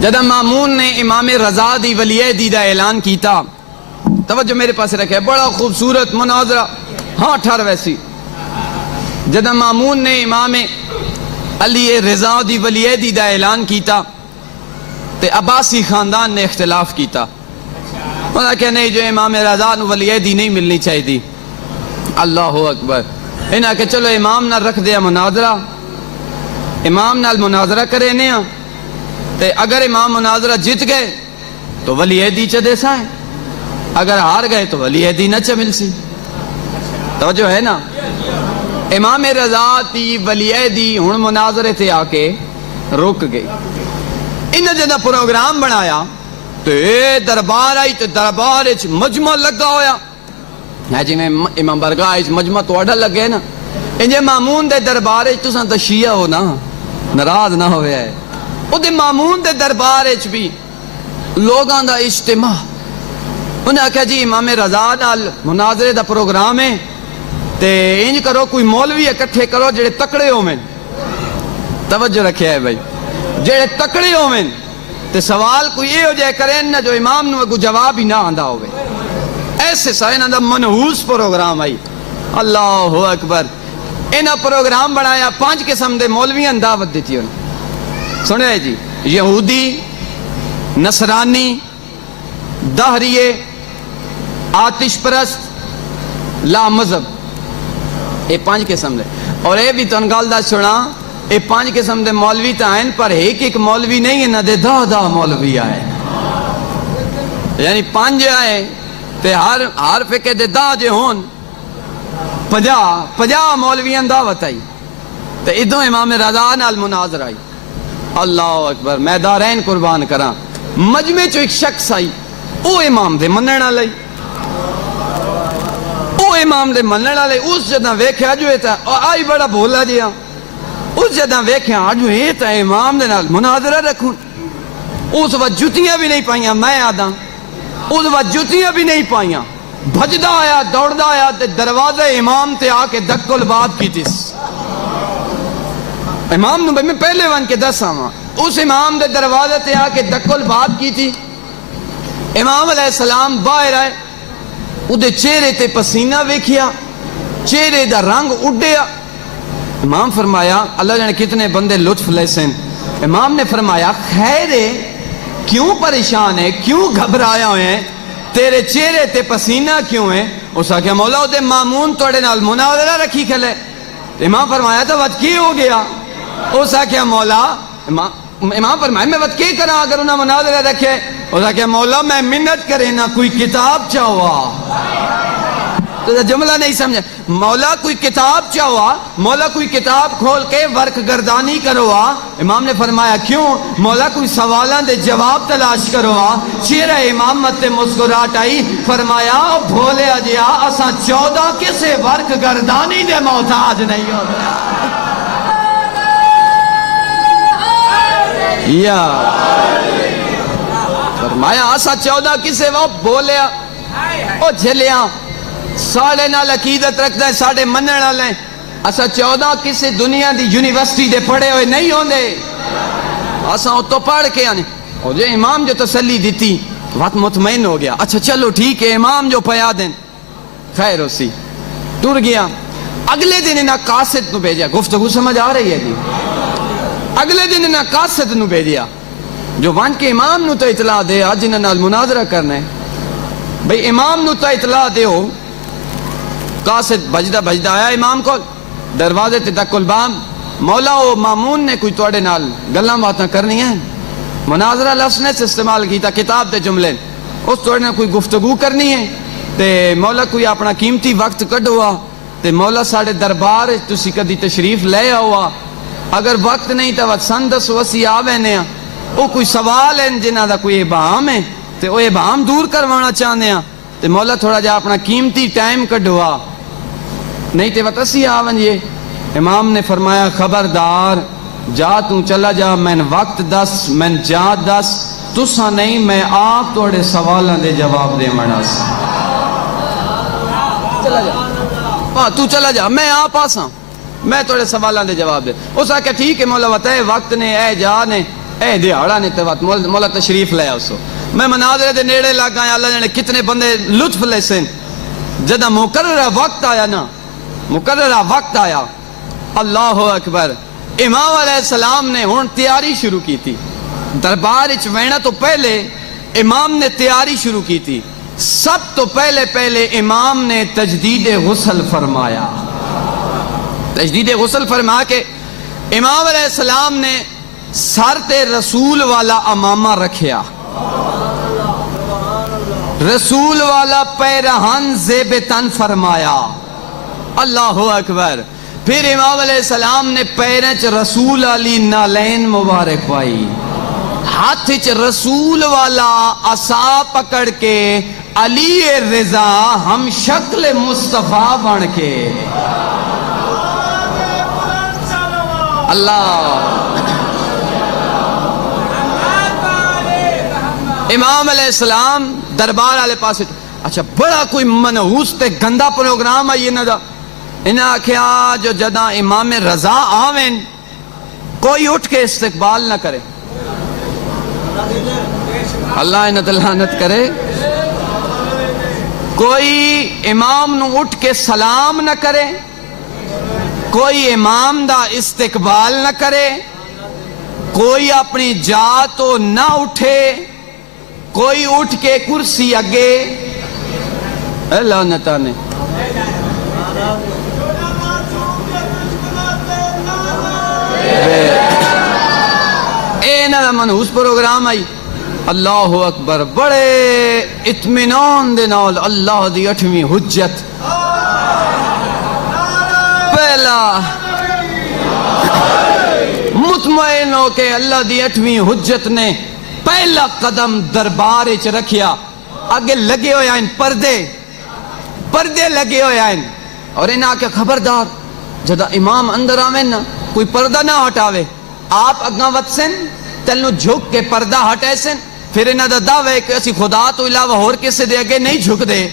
جدہ مامون نے امام رضا دی ولی دی دا اعلان کیتا, توجہ میرے پاس رکھے, بڑا خوبصورت مناظرہ, ہاں ٹھہر ویسی. جدہ مامون نے امام علی رضا دی ولی دی دا اعلان کیتا تے عباسی خاندان نے اختلاف کیتا, انہوں کہ نہیں جو امام رضا نو ولی دی نہیں ملنی چاہی دی. اللہ اکبر. انہوں کہ چلو امام نال رکھ دیا مناظرہ, امام نال مناظرہ کرے نیا تے اگر امام مناظرہ جیت گئے تو ولی دی چا دے سائیں, اگر ہار گئے تو ولی دی نہ چا مل سی. توجہ ہے نا. امام رضا تی ولی دی ہن مناظرے تے آ کے رک گئی. انہوں جدہ پروگرام بنایا تو دربار آئی تو دربار اچ مجمع لگا ہویا ہے جی. میں امام برگاہ اچ مجمع تو اڈا لگے نا, انجے مامون دے دربار اچ تو سن تو شیعہ ہو نا, ناراض نہ ہوئے ہے. او دے مامون دے دربار اچ بھی لوگاں دا اجتماع. انہوں نے کہا جی امام رضا نال مناظرے دا پروگرام ہے تے انج کرو کوئی مولوی اکٹھے کرو جڑے تکڑے ہوویں. توجہ رکھیا ہے بھائی, جڑے تکڑے ہوویں تے سوال کوئی یہ ہو جائے کریں نہ جو امام نو کو جواب ہی نہ آندا ہوئے. ایسے سائیں دا منحوس پروگرام آئی. اللہ اکبر. انہاں پروگرام بنایا, 5 قسم دے مولویاں دعوت دیتی انہوں. سنے جی, یہودی, نصرانی, دہریے, آتش پرست, لا مذہب, یہ 5 قسم دے. اور یہ بھی تن گل دا سنا, یہ 5 قسم دے مولوی تا ہیں پر ایک مولوی نہیں ہے نہ دے 10 مولوی آئے, یعنی 5 آئے تے ہر فقہ دے 10 جے ہون 50 مولویاں دعوت آئی تے ادھوں امام رضا نال مناظر آئی. اللہ اکبر. میں دارین قربان کراں, مجمع چو ایک شخص آئی, او امام دے منن والا, او امام دے منن والا. اس جدہ ویکھیا جو تا آئی بڑا بھولا جیا, اس جدہ ویکھیا جو ہے تا امام دے نال مناظرہ رکھوں. اس وقت جتیاں بھی نہیں پائیاں, میں آدھا اس وقت جتیاں بھی نہیں پائیاں, بھجدا آیا دوڑدا آیا تے دروازے امام تے آ کے دکل بات کی تیس. امام نو میں پہلے ون کے 10 آواں, اس امام دے دروازے تے آ کے دکل بات کی تھی. امام علیہ السلام باہر آئے, اودے چہرے تے پسینہ ویکھیا, چہرے دا رنگ اڈیا. امام فرمایا اللہ جانے کتنے بندے لطف لے سن. امام نے فرمایا خیر ہے, کیوں پریشان ہے, کیوں گھبرایا ہوئے ہیں, تیرے چہرے تے پسینہ کیوں ہے؟ اس آکھیا مولا او دے مامون توڑے نال مناظرہ رکھی کھلے. امام فرمایا تو وقت کی ہو گیا؟ اس آکھیا مولا, امام فرمایا میں وقت کی کرا اگر انہاں مناظرہ رکھے؟ اس آکھیا مولا میں منت کرے نہ کوئی کتاب چاہوا. تو جملہ نہیں سمجھا. مولا کوئی کتاب چاہوا, مولا کوئی کتاب کھول کے ورک گردانی کروا. امام نے فرمایا کیوں؟ مولا کوئی سوالاں دے جواب تلاش کروا. چہرہ امامت تے مسکراہٹ آئی. فرمایا بھولے اجیا اساں 14 کسے ورک گردانی دے محتاج نہیں ہو گیا. یا فرمایا اساں 14 کسے وہ بولیا او جھلیا ساڑے نال عقیدت رکھتا ہے, ساڑے منن والے ہیں. اسا 14 کسی دنیا دی یونیورسٹی دے پڑھے ہوئے نہیں ہوندے, اسا او تو پڑھ کے آنے. اور جو امام جو تسلی دیتی وقت مطمئن ہو گیا. اچھا چلو ٹھیک ہے, امام جو پیا دیں خیر اسی ٹر گیا. اگلے دن انہاں قاصد نو بھیجا. گفتگو سمجھ آ رہی ہے جی؟ اگلے دن انہاں قاصد نو بھیجیا جو وان کے امام نو تو اطلاع دے آج انہاں نال مناظرہ کرنا ہے. بھئی امام نو تو اطلاع دے ہو. قاصد بجدہ آیا امام کو, دروازے تے دکل بام. مولا او مامون نے کوئی توڑے نال گلاں باتاں کرنی ہیں. مناظرہ لفظ نے سے استعمال کیتا کتاب دے جملے, اس توڑے نے کوئی گفتگو کرنی ہے. تے مولا کوئی اپنا قیمتی وقت کڈوا تے مولا ساڑے دربار تسی کدی تشریف لے آوا. اگر وقت نہیں تو وقت سندس وسی آوینے ہیں. او کوئی سوال ہیں جنہ دا کوئی ابہام ہے تے او ابہام دور کروانا چاہنے ہیں. تے مولا تھوڑا جا اپنا قیمتی ٹائم کڈوا, نہیں تے وطسی آون یہ. امام نے فرمایا خبردار جا تو چلا جا, میں وقت دس, میں جا دس, تسا نہیں میں آپ توڑے سوالاں دے جواب دے مناس. چلا جا ہاں تو چلا جا میں آپ آساں میں تھوڑے سوالوں دے جواب دے اس آکے ٹھیک ہے مولا وقت اے وقت نے اے جا نے اے دیہاڑا نے تے وقت مولا تشریف لے اسو میں مناظرے دے نیڑے لگ گیا اللہ جانے کتنے بندے لطف لے سن جدہ مقررہ وقت آیا نا مقررہ وقت آیا اللہ اکبر امام علیہ السلام نے ہون تیاری شروع کی تھی دربار اچ وینا تو پہلے امام نے تیاری شروع کی تھی سب تو پہلے امام نے تجدید غسل فرمایا تجدید غسل فرما کے امام علیہ السلام نے سرت رسول والا امامہ رکھیا رسول والا پیرہن زیب تن فرمایا اللہ اکبر پھر امام علیہ السلام نے پیرچ رسول علی نالین مبارک پائی ہاتھ چ رسول والا عصا پکڑ کے علی رضا ہم شکل مصطفیٰ بن کے اللہ امام علیہ السلام دربار والے پاس اچھا بڑا کوئی منحوس تے گندا پروگرام آئی انہاں دا انہاں آکھیا جو جدہ امام رضا آویں کوئی اٹھ کے استقبال نہ کرے اللہ انہاں تے لعنت کرے کوئی امام نو اٹھ کے سلام نہ کرے کوئی امام دا استقبال نہ کرے کوئی اپنی جا تو نہ اٹھے کوئی اٹھ کے کرسی اگے اے لعنتاں نے اے نا منحوس پروگرام آئی اللہ اکبر بڑے اطمینان دے نال اللہ دی 8ویں حجت پہلا مطمئن ہو کے اللہ دی 8ویں حجت نے پہلا قدم دربار اچ رکھیا آگے لگے ہوئے آئین پردے لگے ہوئے آئین اور انہاں کے خبردار جدہ امام اندر آویں نا کوئی پردہ نہ ہٹاوے آپ اگاں وط سن تلنو جھک کے پردہ ہٹے سن پھر انہاں دا دعوے کہ اسی خدا تو علاوہ اور کسے دے اگے نہیں جھک دے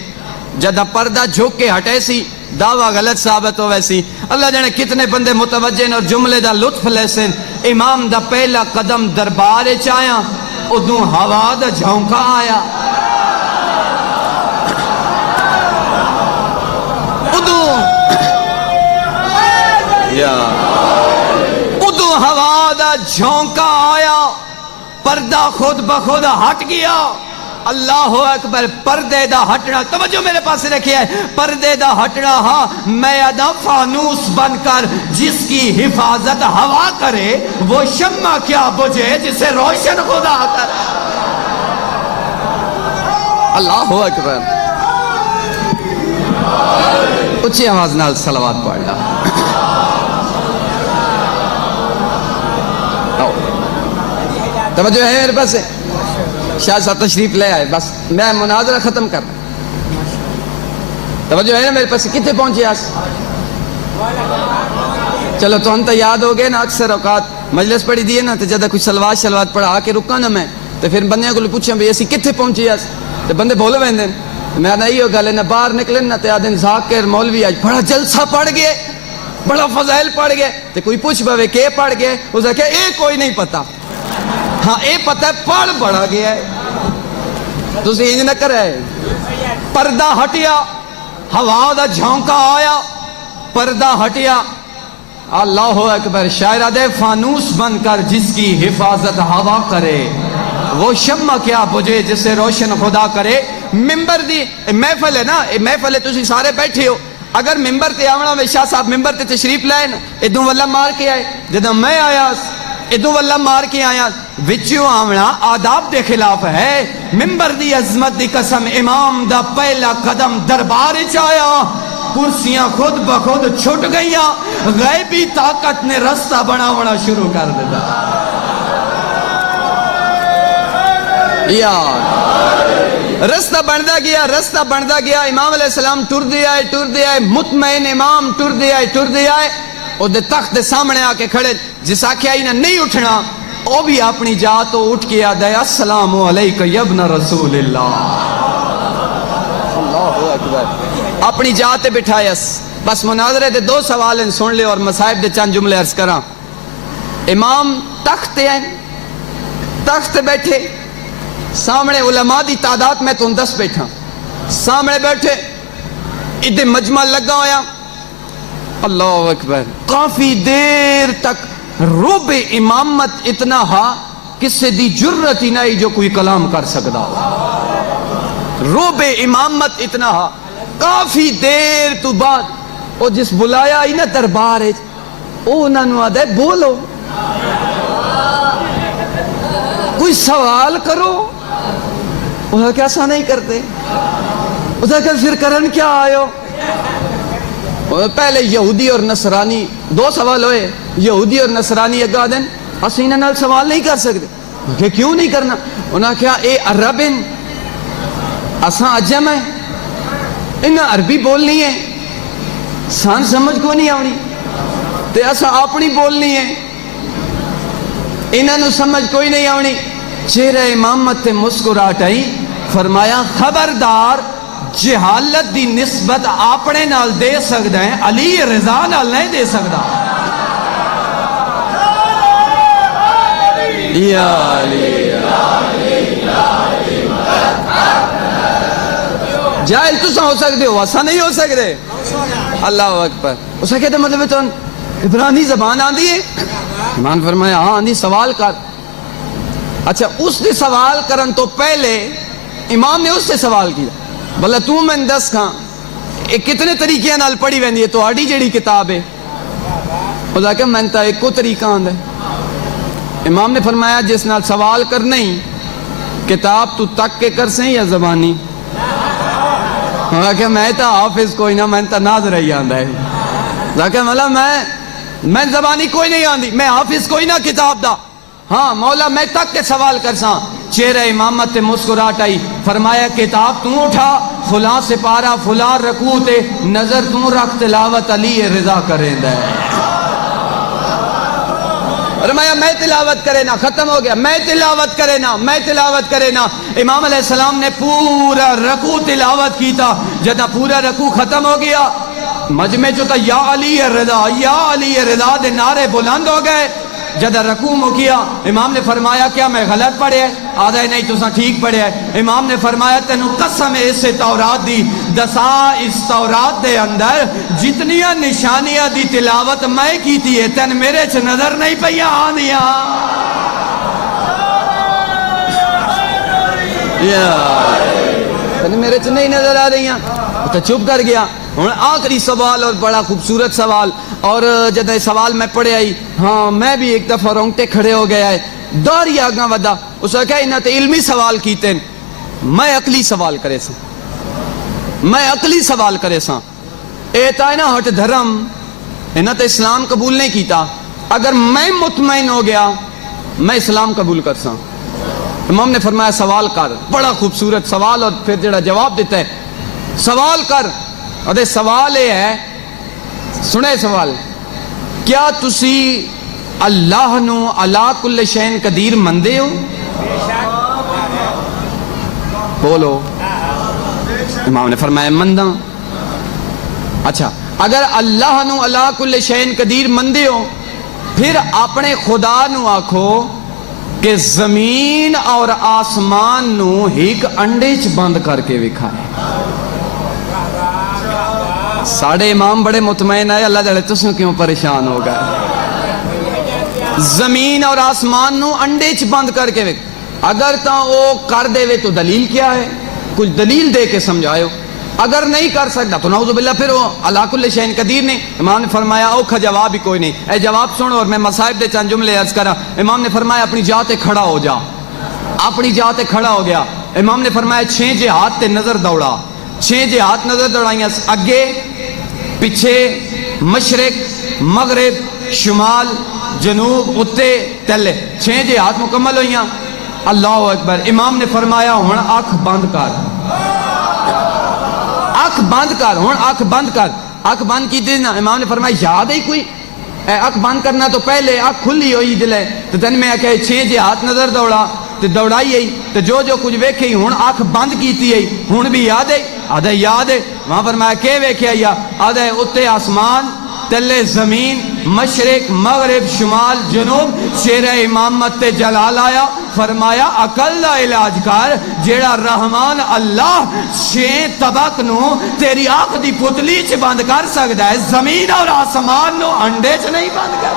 جدہ پردہ جھک کے ہٹے سی دعویٰ غلط ثابت ہو ویسی اللہ جانے کتنے بندے متوجہ اور جملے دا لطف لے سن امام دا پہلا قدم دربار چایا ادوں ہوا دا جھونکا آیا ادوں ہوا دا جھونکا آیا پردہ خود بخود ہٹ گیا اللہ اکبر پردے دا ہٹنا توجہ میرے پاس رکھے ہے پردے دا ہٹنا ہاں میں ادا فانوس بن کر جس کی حفاظت ہوا کرے وہ شمع کیا بجھے جسے روشن خدا کرے اللہ اکبر اچھی آواز نال صلوات پڑھ لا توجہ ہے میرے پاس شاہ صاحب تشریف لے آئے بس میں مناظرہ ختم کر رہا توجہ ہے نا میرے پاس کتنے پہنچے آس چلو تو ہم تو یاد ہو گئے نا اکثر اوقات مجلس پڑھی دیئے نا تو جدہ کچھ سلوات پڑھا کے رکا نا میں تو پھر بندیاں کو پوچھیں بھئی ایسی کتنے پہنچے آس تو بندے بولے ویندیں میں آنا ہی ہو گا لینا باہر نکلیں نا تو آدھیں ذاکر مولوی آج بڑا جلسہ پڑھ گئے بڑا فضائل پڑھ گئے تو کوئی پوچھ بھوے کہ پڑھ گئے اسے کہ اے کوئی نہیں پتا ہاں اے پتہ ہے پڑھ بڑھا گیا ہے تو اسے انج نہ کرے پردہ ہٹیا ہوا دا جھونکا آیا پردہ ہٹیا اللہ اکبر شاعرہ دے فانوس بن کر جس کی حفاظت ہوا کرے وہ شمع کیا بجھے جسے روشن خدا کرے ممبر دی محفل ہے نا محفل ہے تسی سارے بیٹھے ہو اگر ممبر تے آونا میں شاہ صاحب ممبر تے تشریف لائے نا ادوں واللہ مار کے آئے جدہ میں آیا ادوں واللہ مار کے آیا وچیوں آونا آداب دے خلاف ہے ممبر دی عظمت دی قسم امام دا پہلا قدم دربار چایا کرسیاں خود بخود چھٹ گئیاں غیبی طاقت نے رستہ بناونا شروع کر دیتا رستہ بندہ گیا امام علیہ السلام ٹر دیا ہے مطمئن امام ٹر دیا ہے او دے تخت دے سامنے آ کے کھڑے جس آکھیا ہی نہیں اٹھنا او بھی اپنی جا تو اٹھ کے آدھا ہے السلام علیکہ یا ابن رسول اللہ اللہ اکبر اپنی جات تے بٹھایس. بس مناظرے دے 2 سوال ہیں, سن لے اور مصائب دے چند جملے عرض کراں. امام تخت تے ہیں, تخت تے بیٹھے, سامنے علماء دی تعداد میں تو 10 بیٹھا, سامنے بیٹھے ادھے مجمع لگا ہویا. اللہ اکبر, کافی دیر تک روب امامت اتنا ہا کسے دی جرت ہی نہیں جو کوئی کلام کر سکتا ہو. روب امامت اتنا ہا. کافی دیر تو بعد او جس بلایا ہی نا دربار ہے, او انہوں نے آدھے بولو, کوئی سوال کرو. انہوں نے کیا ایسا نہیں کرتے. انہوں نے کہا پھر کرن کیا آئے ہو. پہلے یہودی اور نصرانی 2 سوال ہوئے. یہودی اور نصرانی اگا دن اسی انہوں نے سوال نہیں کر سکتے. کہ کیوں نہیں کرنا. انہوں نے کہا اے عربن اساں عجم ہے, انہاں عربی بولنی ہے, سان سمجھ کو نہیں آنی, تے اساں اپنی بولنی ہے, انہاں نو سمجھ کوئی نہیں آنی. چہرہ امامت تے مسکراہٹ آئی. فرمایا خبردار, جہالت دی نسبت اپنے نال دے سکدا ہے, علی رضا نال نہیں دے سکدا. یا علی جاہل تسا ہو سکتے ہو, ایسا نہیں ہو سکتے. اللہ اکبر. اس کا کہتے مطلب تو عبرانی زبان آندھی ہے. ایمان فرمایا ہاں آندھی, سوال کر. اچھا اس نے سوال کرن تو پہلے امام نے اس سے سوال کیا, بھلا تو میں 10 کھاں کتنے طریقے نال پڑھی ویندی ہے تو آڈی جیڑی کتاب ہے. خدا کہ میں تا ایک کو طریقہ آندھا ہے. امام نے فرمایا جس نال سوال کرنا ہی کتاب تو تک کے کر سیں یا زبانی. کہ میں تا حافظ کوئی نہ, میں تا ناظر ہی آندھا ہے. کہ مولا میں زبانی کوئی نہیں آندھی, میں حافظ کوئی نہ کتاب دا. ہاں مولا میں تک کے سوال کر ساں. چہرہ امامت تے مسکراہٹ آئی. فرمایا کتاب تو اٹھا, فلاں سپارہ فلاں رکوع تے نظر تو رکھ, تلاوت علی رضا کریں دے. فرمایا میں تلاوت کرے نا, ختم ہو گیا. میں تلاوت کرے نا, میں تلاوت کرے نا. امام علیہ السلام نے پورا رکوع تلاوت کی تھا. جدہ پورا رکوع ختم ہو گیا, مجمع جو تھا یا علی رضا یا علی رضا دے نعرے بلند ہو گئے. جدہ رکوع مو کیا, امام نے فرمایا کیا میں غلط پڑھے ہے؟ آدھا نہیں تو سا ٹھیک پڑھے ہے. امام نے فرمایا تینو قسم اس سے تورات دی, دسا اس تورات دے اندر جتنیاں نشانیاں دی تلاوت میں کی تھی ہے, تین میرے چھ نظر نہیں پہیا آنیا. تین میرے چھ نہیں نظر آ رہی ہیں. تو چپ کر گیا. آخری سوال اور بڑا خوبصورت سوال, اور جب سوال میں پڑھے آئی, ہاں میں بھی ایک دفعہ رونگٹے کھڑے ہو گیا ہے. دوری آگاں ودا. اس نے کہا انہاں تے علمی سوال کیتے ہیں, میں عقلی سوال کرے سا, میں عقلی سوال کرے سا. ایتا ہے نا ہٹ دھرم, انہاں تے اسلام قبول نہیں کیتا. اگر میں مطمئن ہو گیا میں اسلام قبول کر سا. امام نے فرمایا سوال کر. بڑا خوبصورت سوال, اور پھر جڑا جواب دیتا ہے سوال کر. اور سوال یہ ہے, سنے سوال, کیا تسی اللہ نو علا کل شین قدیر مندے ہو؟ بولو. امام نے فرمایا منداں. اچھا اگر اللہ نو علا کل شین قدیر مندے ہو, پھر اپنے خدا نو آکھو کہ زمین اور آسمان نو ایک انڈے چ بند کر کے وکھائے. ساڑھے امام بڑے مطمئن ہے, اللہ جڑے تسوں کیوں پریشان ہوگا. زمین اور آسمان نو انڈے چ بند کر کے وکھ. اگر تا وہ کر دے وے تو دلیل کیا ہے؟ کچھ دلیل دے کے سمجھائیو. اگر نہیں کر سکتا تو نعوذ باللہ پھر وہ علا کل شین قدیر نہیں. امام نے فرمایا اوکھا جواب ہی کوئی نہیں. اے جواب سنو اور میں مصائب دے چند جملے عرض کرا. امام نے فرمایا اپنی جاتے کھڑا ہو جا. اپنی جاتے کھڑا ہو گیا. امام نے فرمایا 6 جہات تے نظر دوڑا. 6 جہات نظر دوڑائیاں, اگے پیچھے, مشرق مغرب شمال جنوب اتے تلے. 6 جہات مکمل ہوئیاں. اللہ اکبر. امام نے فرمایا ہن آنکھ بند کر, آنکھ بند کر, ہن آنکھ بند کر. آنکھ بند کی دینا. امام نے فرمایا یاد ہے کوئی آنکھ بند کرنا تو پہلے آنکھ کھلی ہوئی دل ہے. تو تن میں کہ 6 جہات نظر دوڑا, تے دوڑائی آئی تے جو کچھ ویکھے ہن اکھ بند کیتی آئی ہن بھی یاد ہے آدھے یاد ہے وہاں فرمایا کہ ویکھیا یا آدھے اتے آسمان تلے زمین مشرق مغرب شمال جنوب شیر امامت تے جلال آیا فرمایا عقل دا علاج کر جیڑا رحمان اللہ چھے طبق نو تیری آنکھ دی پتلی چ بند کر سکتا ہے زمین اور آسمان نو انڈے چ نہیں بند کر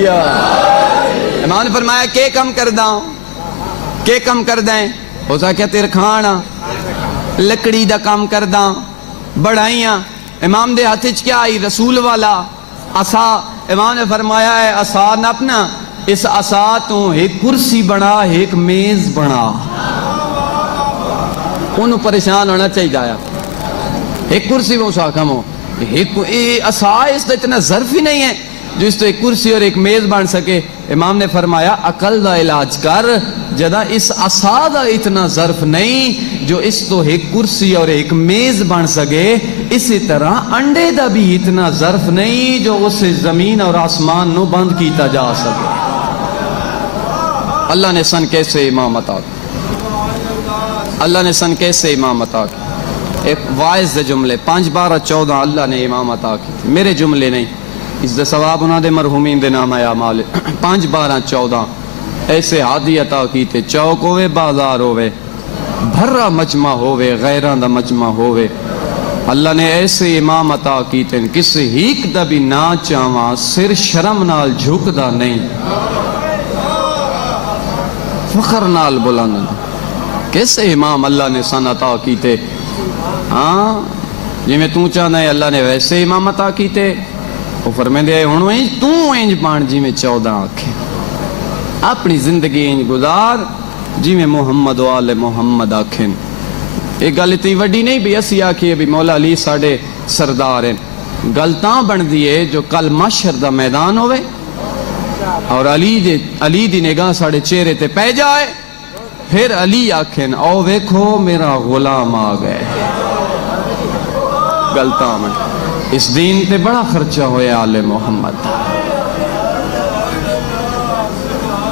یا امام نے فرمایا کہ کم کر داں کہ کم کر دیں ہو سکیا تیر کھانا لکڑی دا کام کر داں بڑھائیاں امام دے ہاتھ کیا آئی رسول والا عصا امام نے فرمایا ہے عصا نپنا اس عصا تو ایک کرسی بنا ایک میز بنا انہوں پریشان ہونا چاہیے آیا ایک کرسی وہ سا کم ہو عصا اس تو اتنا ظرف ہی نہیں ہے جو اس تو ایک کرسی اور ایک میز بن سکے امام نے فرمایا عقل دا علاج کر جدا اس عصا دا اتنا ظرف نہیں جو اس تو ایک کرسی اور ایک میز بن سکے اسی طرح انڈے دا بھی اتنا ظرف نہیں جو اسے زمین اور آسمان نو بند کیتا جا سکے اللہ نے سن کیسے امام عطا اللہ نے سن کیسے امام عطا کی ایک وائز دے جملے 5/12/14 اللہ نے امام عطا کی میرے جملے نہیں اس دے ثواب انہاں دے مرحومین دے نام آیا مال 5/12/14 ایسے ہادی عطا کیتے چوک ہوئے بازار ہوئے بھرا مجمع ہوئے غیران دا مجمع ہوئے اللہ نے ایسے امام عطا کیتے کسی ہیک دا بھی نا چاہواں سر شرم نال جھک دا نہیں فخر نال بلند کیسے امام اللہ نے سن عطا کیتے ہاں جی میں تو چاہنا ہے اللہ نے ویسے امام عطا کیتے وہ فرمائیں دے ہونو انج تو انج پان جی میں 14 آنکھیں اپنی زندگی انج گزار جی میں محمد و آل محمد آنکھیں ایک گل اتنی وڈی نہیں بھی اسی آنکھیں بھی مولا علی ساڑھے سردار ہیں گلتاں بن دیئے جو کل محشر دا میدان ہوئے اور علی دی نگاہ ساڑھے چہرے تے پہ جائے پھر علی آنکھیں او ویکھو میرا غلام آ گئے گلتاں بن اس دین تے بڑا خرچہ ہوئے آل محمد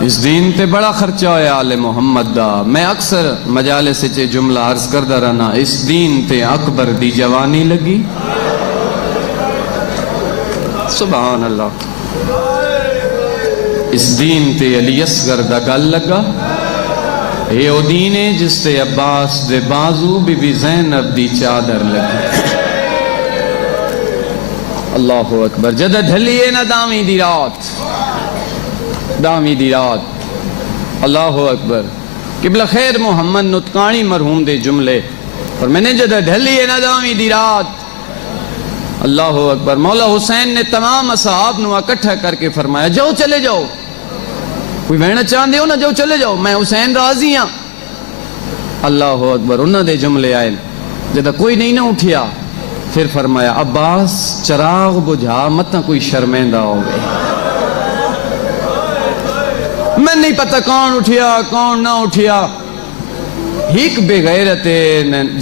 اس دین تے بڑا خرچہ ہوئے آل محمد دا میں اکثر مجالس سے جملہ عرض کردہ رہنا اس دین تے اکبر دی جوانی لگی سبحان اللہ اس دین تے علی اصغر دا گل لگا یہ او دین ہے جس تے عباس دے بازو بی بی زینب دی چادر لگی اللہ اکبر جدہ ڈھلیے نا دامی دی رات اللہ اکبر قبلہ خیر محمد نتقانی مرحوم دے جملے اور میں نے جدہ ڈھلیے نا دامی دی رات اللہ اکبر مولا حسین نے تمام اصحاب نو اکٹھا کر کے فرمایا جاؤ چلے جاؤ کوئی بہنا چاہندے ہو نا جاؤ چلے جاؤ میں حسین راضی ہاں اللہ اکبر انہاں دے جملے آئے جدہ کوئی نہیں نہ اٹھیا پھر فرمایا عباس چراغ بجھا مت نہ کوئی شرمندہ ہو گئے میں نہیں پتہ کون اٹھیا کون نہ اٹھیا ہیک بے غیرت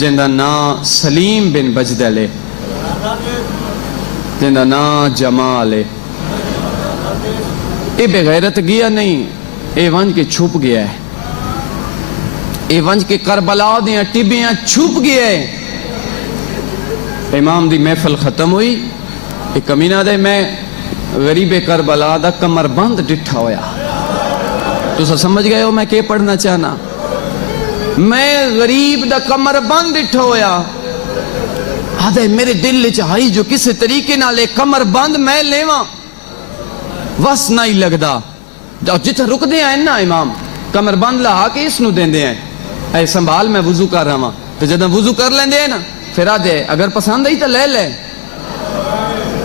جندہ نا سلیم بن بجدلے جندہ نا جمالے اے بے غیرت گیا نہیں اے ونج کے چھپ گیا ہے اے ونج کے کربلا دیاں ٹبیاں چھپ گیا ہے امام دی محفل ختم ہوئی ایک کمینہ دے میں غریب کربلا دا کمر بند ڈٹھا ہویا تو سمجھ گئے ہو میں کیا پڑھنا چاہنا میں غریب دا کمر بند ڈٹھا ہویا آدھے میرے دل چاہائی جو کسی طریقے نہ لے کمر بند میں لیواں وس نہیں لگدا جتھا رک دے ہیں نا امام کمر بند لہا کے اس نو دیں دے ہیں اے سنبھال میں وضو کر رہا ہاں تو جدہ وضو کر لیں دے نا پھر آدھے اگر پسند ہی تو لے لے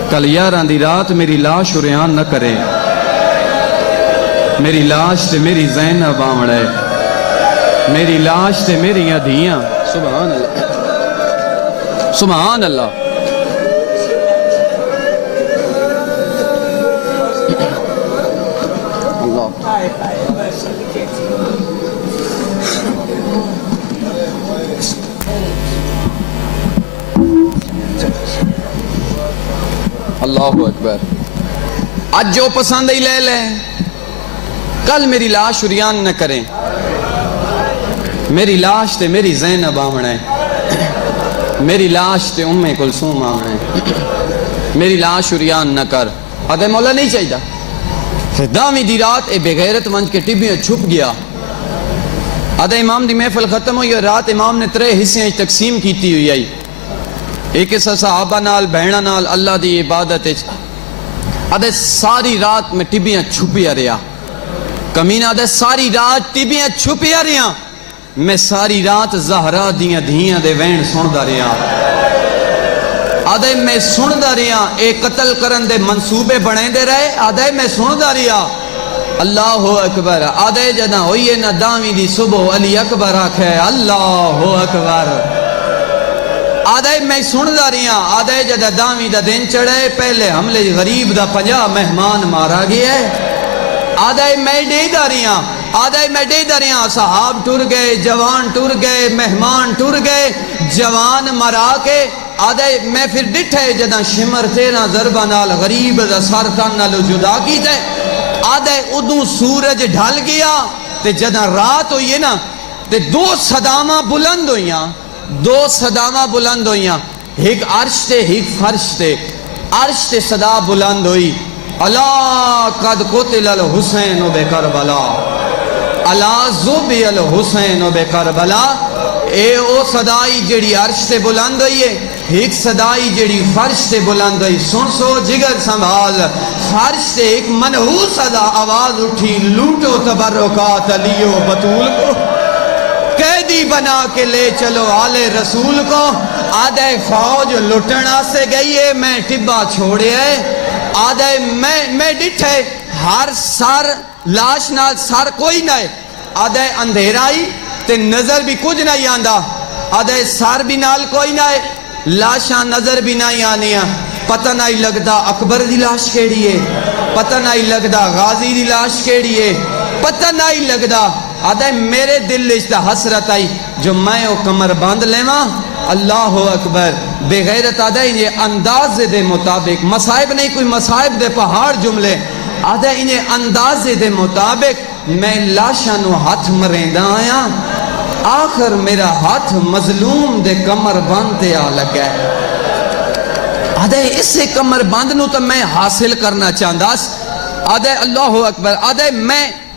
کل 11 دی رات میری لاش ریان نہ کرے میری لاش تے میری زینب آمڑے میری لاش تے میری دھیاں سبحان اللہ سبحان اللہ اللہ اکبر آج جو پسند ہی لے لے کل میری لاش شریان نہ کریں، میری لاش تے میری زینب آمنا ہے، میری لاش تے ام کلثوم آمنا ہے، میری لاش شریان نہ کر۔ آدھے مولا نہیں چاہیے۔ پھر دامی دی رات اے بے غیرت منج کے ٹبیاں چھپ گیا۔ آدھے امام دی محفل ختم ہوئی اور رات امام نے 3 حصے تقسیم کیتی ہوئی آئی۔ ایک حصہ صحابہ نال بہنہ نال اللہ دی عبادت۔ آدھے ساری رات میں ٹبیاں چھپیا رہا، کمینہ آدھے ساری رات ٹبیاں چھپیا رہا، میں ساری رات زہرا دیاں دھیاں دے وین سندا رہا۔ آدھے میں سندا رہا، اے قتل کرن دے منصوبے بنے دے رہے، آدھے میں سندا رہا۔ اللہ اکبر۔ آدھے جدہ ہوئیے نہ دامی دی صبح علی اکبر آکھے اللہ اکبر۔ آدھے میں سندا رہا، آدھے جدہ دامی دا دن چڑھے، پہلے حملے غریب دا 50 مہمان مارا گیا ہے۔ آدھے میں دے دا رہا، آدھے میں دے دا رہا، صحاب ٹر گئے، جوان ٹر گئے، مہمان ٹر گئے، جوان مرا کے۔ آدھے میں پھر ڈٹھے جدہ شمر 13 ضربہ نال غریب دا سرطان نالو جدا کی تے۔ آدھے ادھوں سورج ڈھل گیا تے جدہ رات ہوئی ہے نا تے 2 صدامہ بلند ہوئیاں، 2 صدامہ بلند ہوئیاں، ایک عرش تے ایک فرش تے۔ عرش تے صدا بلند ہوئی، اللہ قد قتل الحسین بے کربلا، اللہ زوبی الحسین بے کربلا۔ اے او صدائی جڑی عرش تے بلند ہوئی ہے، ایک صدائی جڑی فرش تے بلند ہوئی۔ سن سو جگر سنبھال، فرش تے ایک منحوس صدا آواز اٹھی، لوٹو تبرکات علی و بطول کو، قیدی بنا کے لے چلو آل رسول کو۔ آدھے فوج لٹنا سے گئی ہے، میں ٹبا چھوڑے ہے۔ آدھے میں ڈٹھے، ہر سر لاش نال سر کوئی نہ ہے۔ آدھے اندھیرائی تے نظر بھی کچھ نہیں آندہ، آدھے سر بھی نال کوئی نہ ہے، لاشاں نظر بھی نہیں آنیاں۔ پتہ نہیں لگدا اکبر دی لاش کیڑی ہے، پتہ نہیں لگدا غازی دی لاش کیڑی ہے، پتہ نہیں لگدا۔ آدھے میرے دل اس دا حسرت آئی جو میں او کمر باندھ لیواں۔ اللہ اکبر۔ بے غیرت آدھے انہیں انداز دے مطابق، مصائب نہیں کوئی مصائب دے پہاڑ جملے، آدھے انہیں انداز دے مطابق میں لاشاں نو ہاتھ مریندہ آیا، آخر میرا ہاتھ مظلوم دے کمر باندھتے آ لگا ہے۔ آدھے اس سے کمر باندھنو تو میں حاصل کرنا چاہتا، آدھے اللہ اکبر۔ آدھے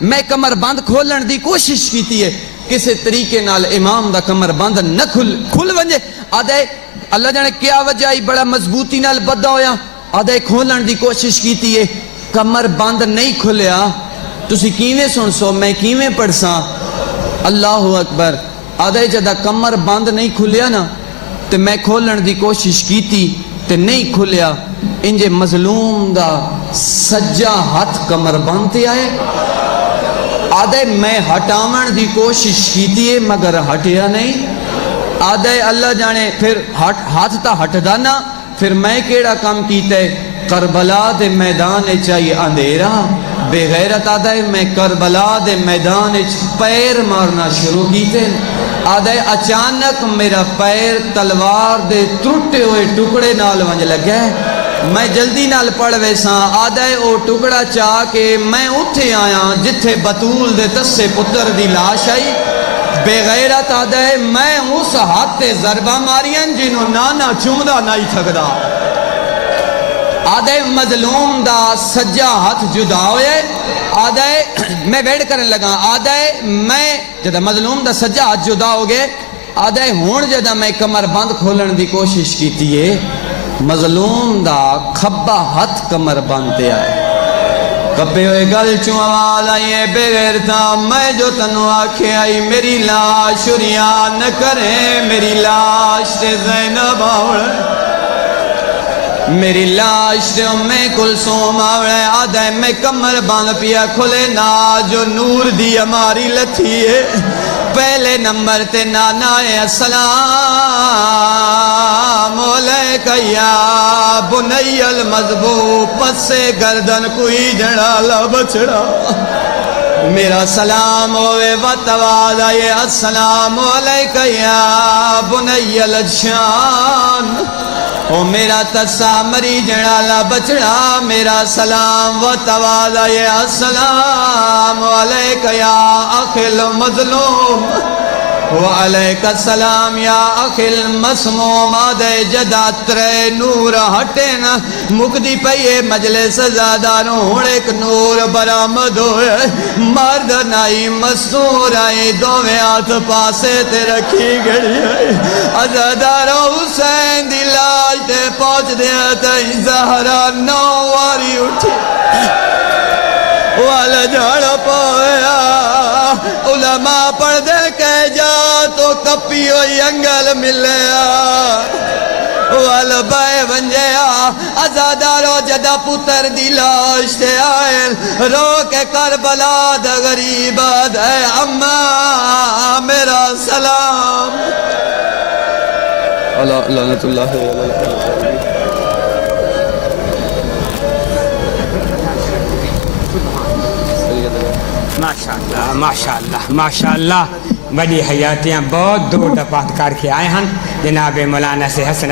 میں کمر باندھ کھولن دی کوشش کیتی ہے، کسی طریقے نال امام دا کمر باندھ نہ کھل ونجے۔ آدھے اللہ جانے کیا وجہ ہی بڑا مضبوطی نال بدھا ہویا، آدھے کھولن دی کوشش کیتی ہے، کمر باندھ نہیں کھلیا۔ تسی کیویں سن سو، میں کیویں پڑھ ساں؟ اللہ اکبر۔ آدھے جدہ کمر باندھ نہیں کھلیا نا تے میں کھولن دی کوشش کیتی تے نہیں کھلیا، انجے مظلوم دا سجا ہاتھ کمر باندھتے آئے۔ آدھے میں ہٹاون دی کوشش کیتی ہے مگر ہٹیا نہیں۔ آدھے اللہ جانے پھر ہاتھ تا ہٹ دانا، پھر میں کیڑا کام کیتا ہے، کربلا دے میدان چاہیے اندھیرا۔ بے غیرت آدھے میں کربلا دے میدان پیر مارنا شروع کیتے، آدھے اچانک میرا پیر تلوار دے ٹوٹے ہوئے ٹکڑے نال ونج لگے۔ میں جلدی نال پڑھ ویساں، آدھے او ٹکڑا چاہ کے میں اٹھے آیا جتھے بطول دے تسے پتر دی لاش آئی۔ بے غیرت آدھے میں اس ہاتھ تے ضربہ مارین جنہوں نانا چمدہ نہیں تھکدا۔ آدھے مظلوم دا سجا ہاتھ جدا ہوئے، آدھے میں ویٹ کرنے لگا، آدھے میں جدہ مظلوم دا سجا ہاتھ جدا ہو گئے، آدھے ہون جدہ میں کمر بند کھولن دی کوشش کیتی ہے، مظلوم دا کھبا ہاتھ کمر باندھتے آئے۔ کبے ہوئے گل چوں آواز آئی ہے، بے غیرتا میں جو تنو آکھے آئی، میری لاش شریان نہ کریں، میری لاش تے زینب آوڑ، میری لاش تے ام کلثوم آوڑے۔ آدھے میں کمر باندھ پیا کھلے نا جو نور دی ہماری لتھی ہے، پہلے نمبر تے نانا ہے السلام علیکہ یا بنی المذبوح، پسے گردن کوئی جڑا بچڑا، میرا سلام ہوئے وطواد آئے السلام علیکہ یا بنی الشان، او میرا تسا مری جڑالا بچڑا میرا سلام و توالا یا السلام علیک یا اخی المظلوم وعلیک السلام یا اخی المسموم آدھے جدا ترے نور ہٹین مکدی پئیے مجلس زادانوں ہون ایک نور برآمد ہوئے مرد نائی مستور آئی دوویں ہاتھ پاسے تے رکھی گڑی آئی عزادارو حسین دی لاج تے پہنچ دیا تائیں زہرا نو واری اٹھی والا جھاڑا پایا علماء پڑھ دے کے جا تو کپی ہوئی انگل ملیا والا بائے ونجیا ازادارو جدا پتر دی لاش تے آئل رو کے کربلا دا غریب دے اماں میرا سلام اللہ لعنت اللہ ماشاءاللہ ماشاءاللہ ماشاءاللہ بڑی حیاتیاں بہت دور دپات کر کے آئے ہیں جناب مولانا سے حسن